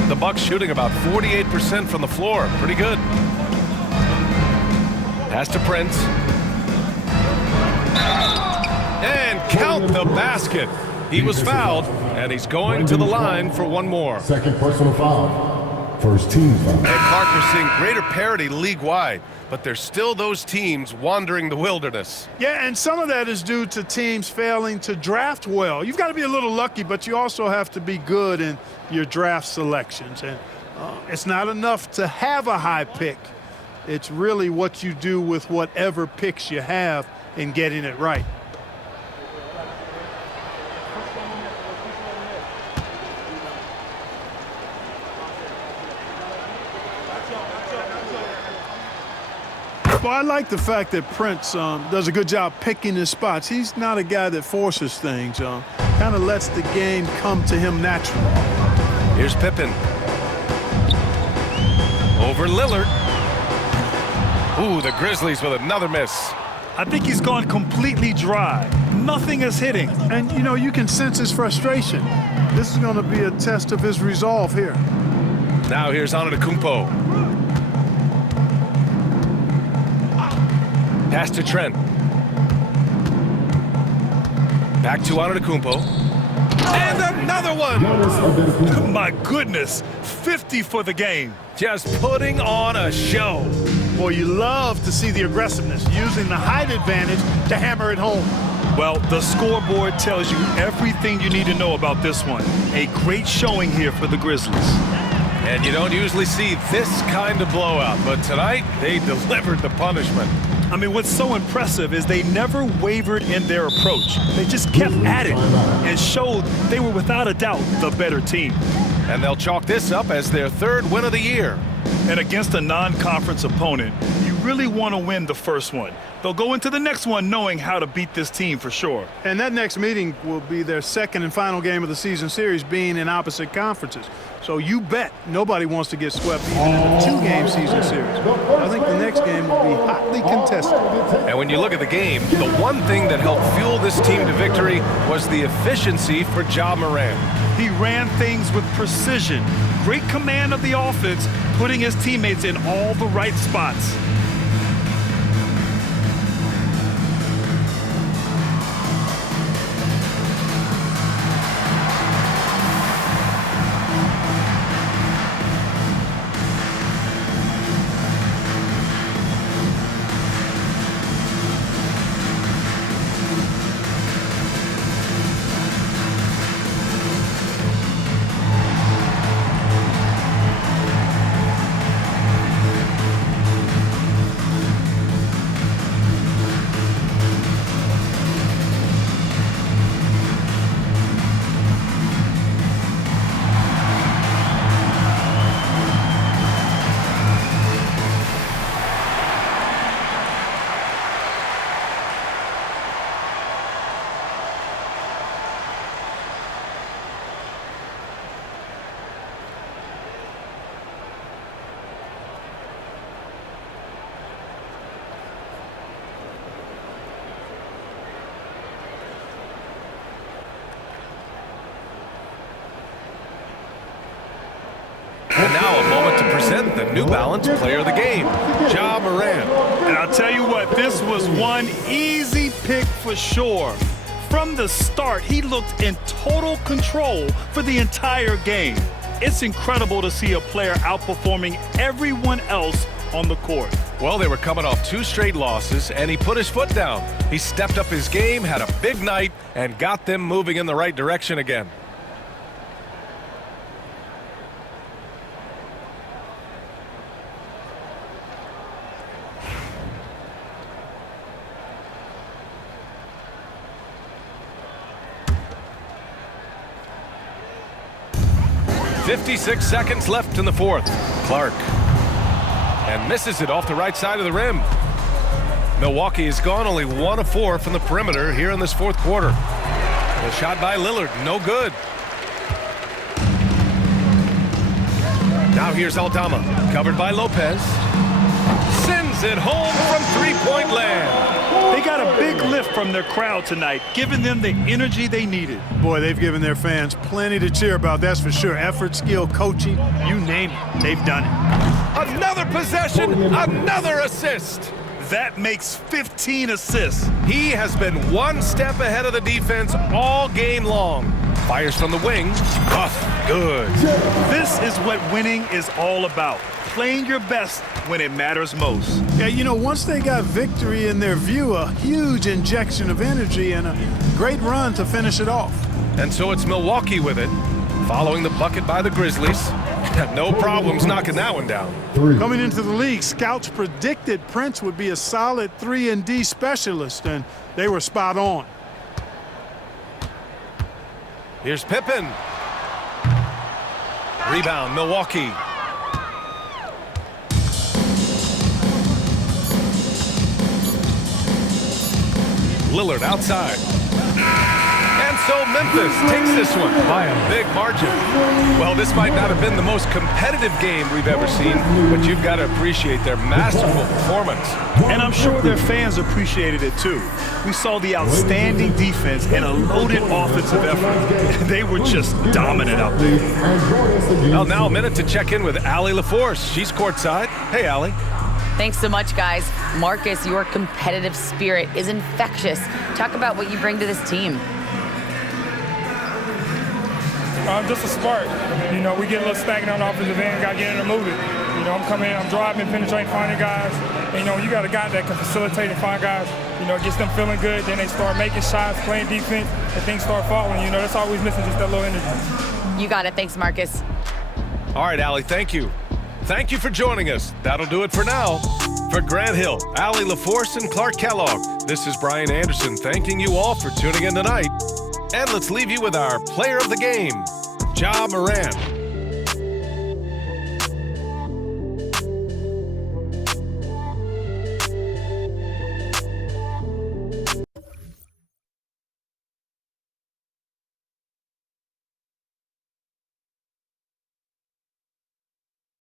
The Bucks shooting about 48% from the floor. Pretty good. Pass to Prince. And count the basket. He was fouled, and he's going to the line for one more. Second personal foul. First team foul. And Clark, we're seeing greater parity league-wide, but there's still those teams wandering the wilderness. Yeah, and some of that is due to teams failing to draft well. You've got to be a little lucky, but you also have to be good in your draft selections. And it's not enough to have a high pick. It's really what you do with whatever picks you have in getting it right. Well, I like the fact that Prince does a good job picking his spots. He's not a guy that forces things. Kind of lets the game come to him naturally. Here's Pippen. Over Lillard. Ooh, the Grizzlies with another miss. I think he's gone completely dry. Nothing is hitting. And, you know, you can sense his frustration. This is going to be a test of his resolve here. Now here's Antetokounmpo. Pass to Trent. Back to Antetokounmpo. And another one! My goodness, 50 for the game. Just putting on a show. Boy, you love to see the aggressiveness, using the height advantage to hammer it home. Well, the scoreboard tells you everything you need to know about this one. A great showing here for the Grizzlies. And you don't usually see this kind of blowout, but tonight they delivered the punishment. I mean, what's so impressive is they never wavered in their approach. They just kept at it and showed they were without a doubt the better team. And they'll chalk this up as their third win of the year. And against a non-conference opponent, you really want to win the first one. They'll go into the next one knowing how to beat this team for sure. And that next meeting will be their second and final game of the season series, being in opposite conferences. So you bet nobody wants to get swept even in a two-game season series. I think the next game will be hotly contested. And when you look at the game, the one thing that helped fuel this team to victory was the efficiency for Ja Morant. He ran things with precision, great command of the offense, putting his teammates in all the right spots. And now a moment to present the New Balance Player of the Game, Ja Morant. And I'll tell you what, this was one easy pick for sure. From the start, he looked in total control for the entire game. It's incredible to see a player outperforming everyone else on the court. Well, they were coming off 2 straight losses, and he put his foot down. He stepped up his game, had a big night, and got them moving in the right direction again. .56 seconds left in the fourth. Clark. And misses it off the right side of the rim. Milwaukee has gone only 1 of 4 from the perimeter here in this fourth quarter. The shot by Lillard, no good. Now here's Aldama, covered by Lopez. Sends it home from three-point land. They got a big lift from their crowd tonight, giving them the energy they needed. Boy, they've given their fans plenty to cheer about, that's for sure. Effort, skill, coaching, you name it, they've done it. Another possession, another assist. That makes 15 assists. He has been one step ahead of the defense all game long. Fires from the wing. Off. Good. This is what winning is all about. Playing your best when it matters most. Yeah, you know, once they got victory in their view, a huge injection of energy and a great run to finish it off. And so it's Milwaukee with it, following the bucket by the Grizzlies. No problems knocking that one down. Coming into the league, scouts predicted Prince would be a solid 3-and-D specialist, and they were spot on. Here's Pippen. Rebound, Milwaukee. Lillard outside. And so Memphis takes this one by a big margin. Well, this might not have been the most competitive game we've ever seen, but you've got to appreciate their masterful performance. And I'm sure their fans appreciated it too. We saw the outstanding defense and a loaded offensive effort. They were just dominant out there. Well, now a minute to check in with Allie LaForce. She's courtside. Hey, Allie. Thanks so much, guys. Marcus, your competitive spirit is infectious. Talk about what you bring to this team. Just a spark. You know, we get a little stagnant on the offensive end, got to get in and move it. You know, I'm coming in, I'm driving, penetrating, finding guys. And, you know, you got a guy that can facilitate and find guys. You know, it gets them feeling good. Then they start making shots, playing defense, and things start falling. You know, that's always missing, just that little energy. You got it. Thanks, Marcus. All right, Allie, thank you. Thank you for joining us. That'll do it for now. For Grant Hill, Allie LaForce, and Clark Kellogg, this is Brian Anderson thanking you all for tuning in tonight. And let's leave you with our player of the game, Ja Morant.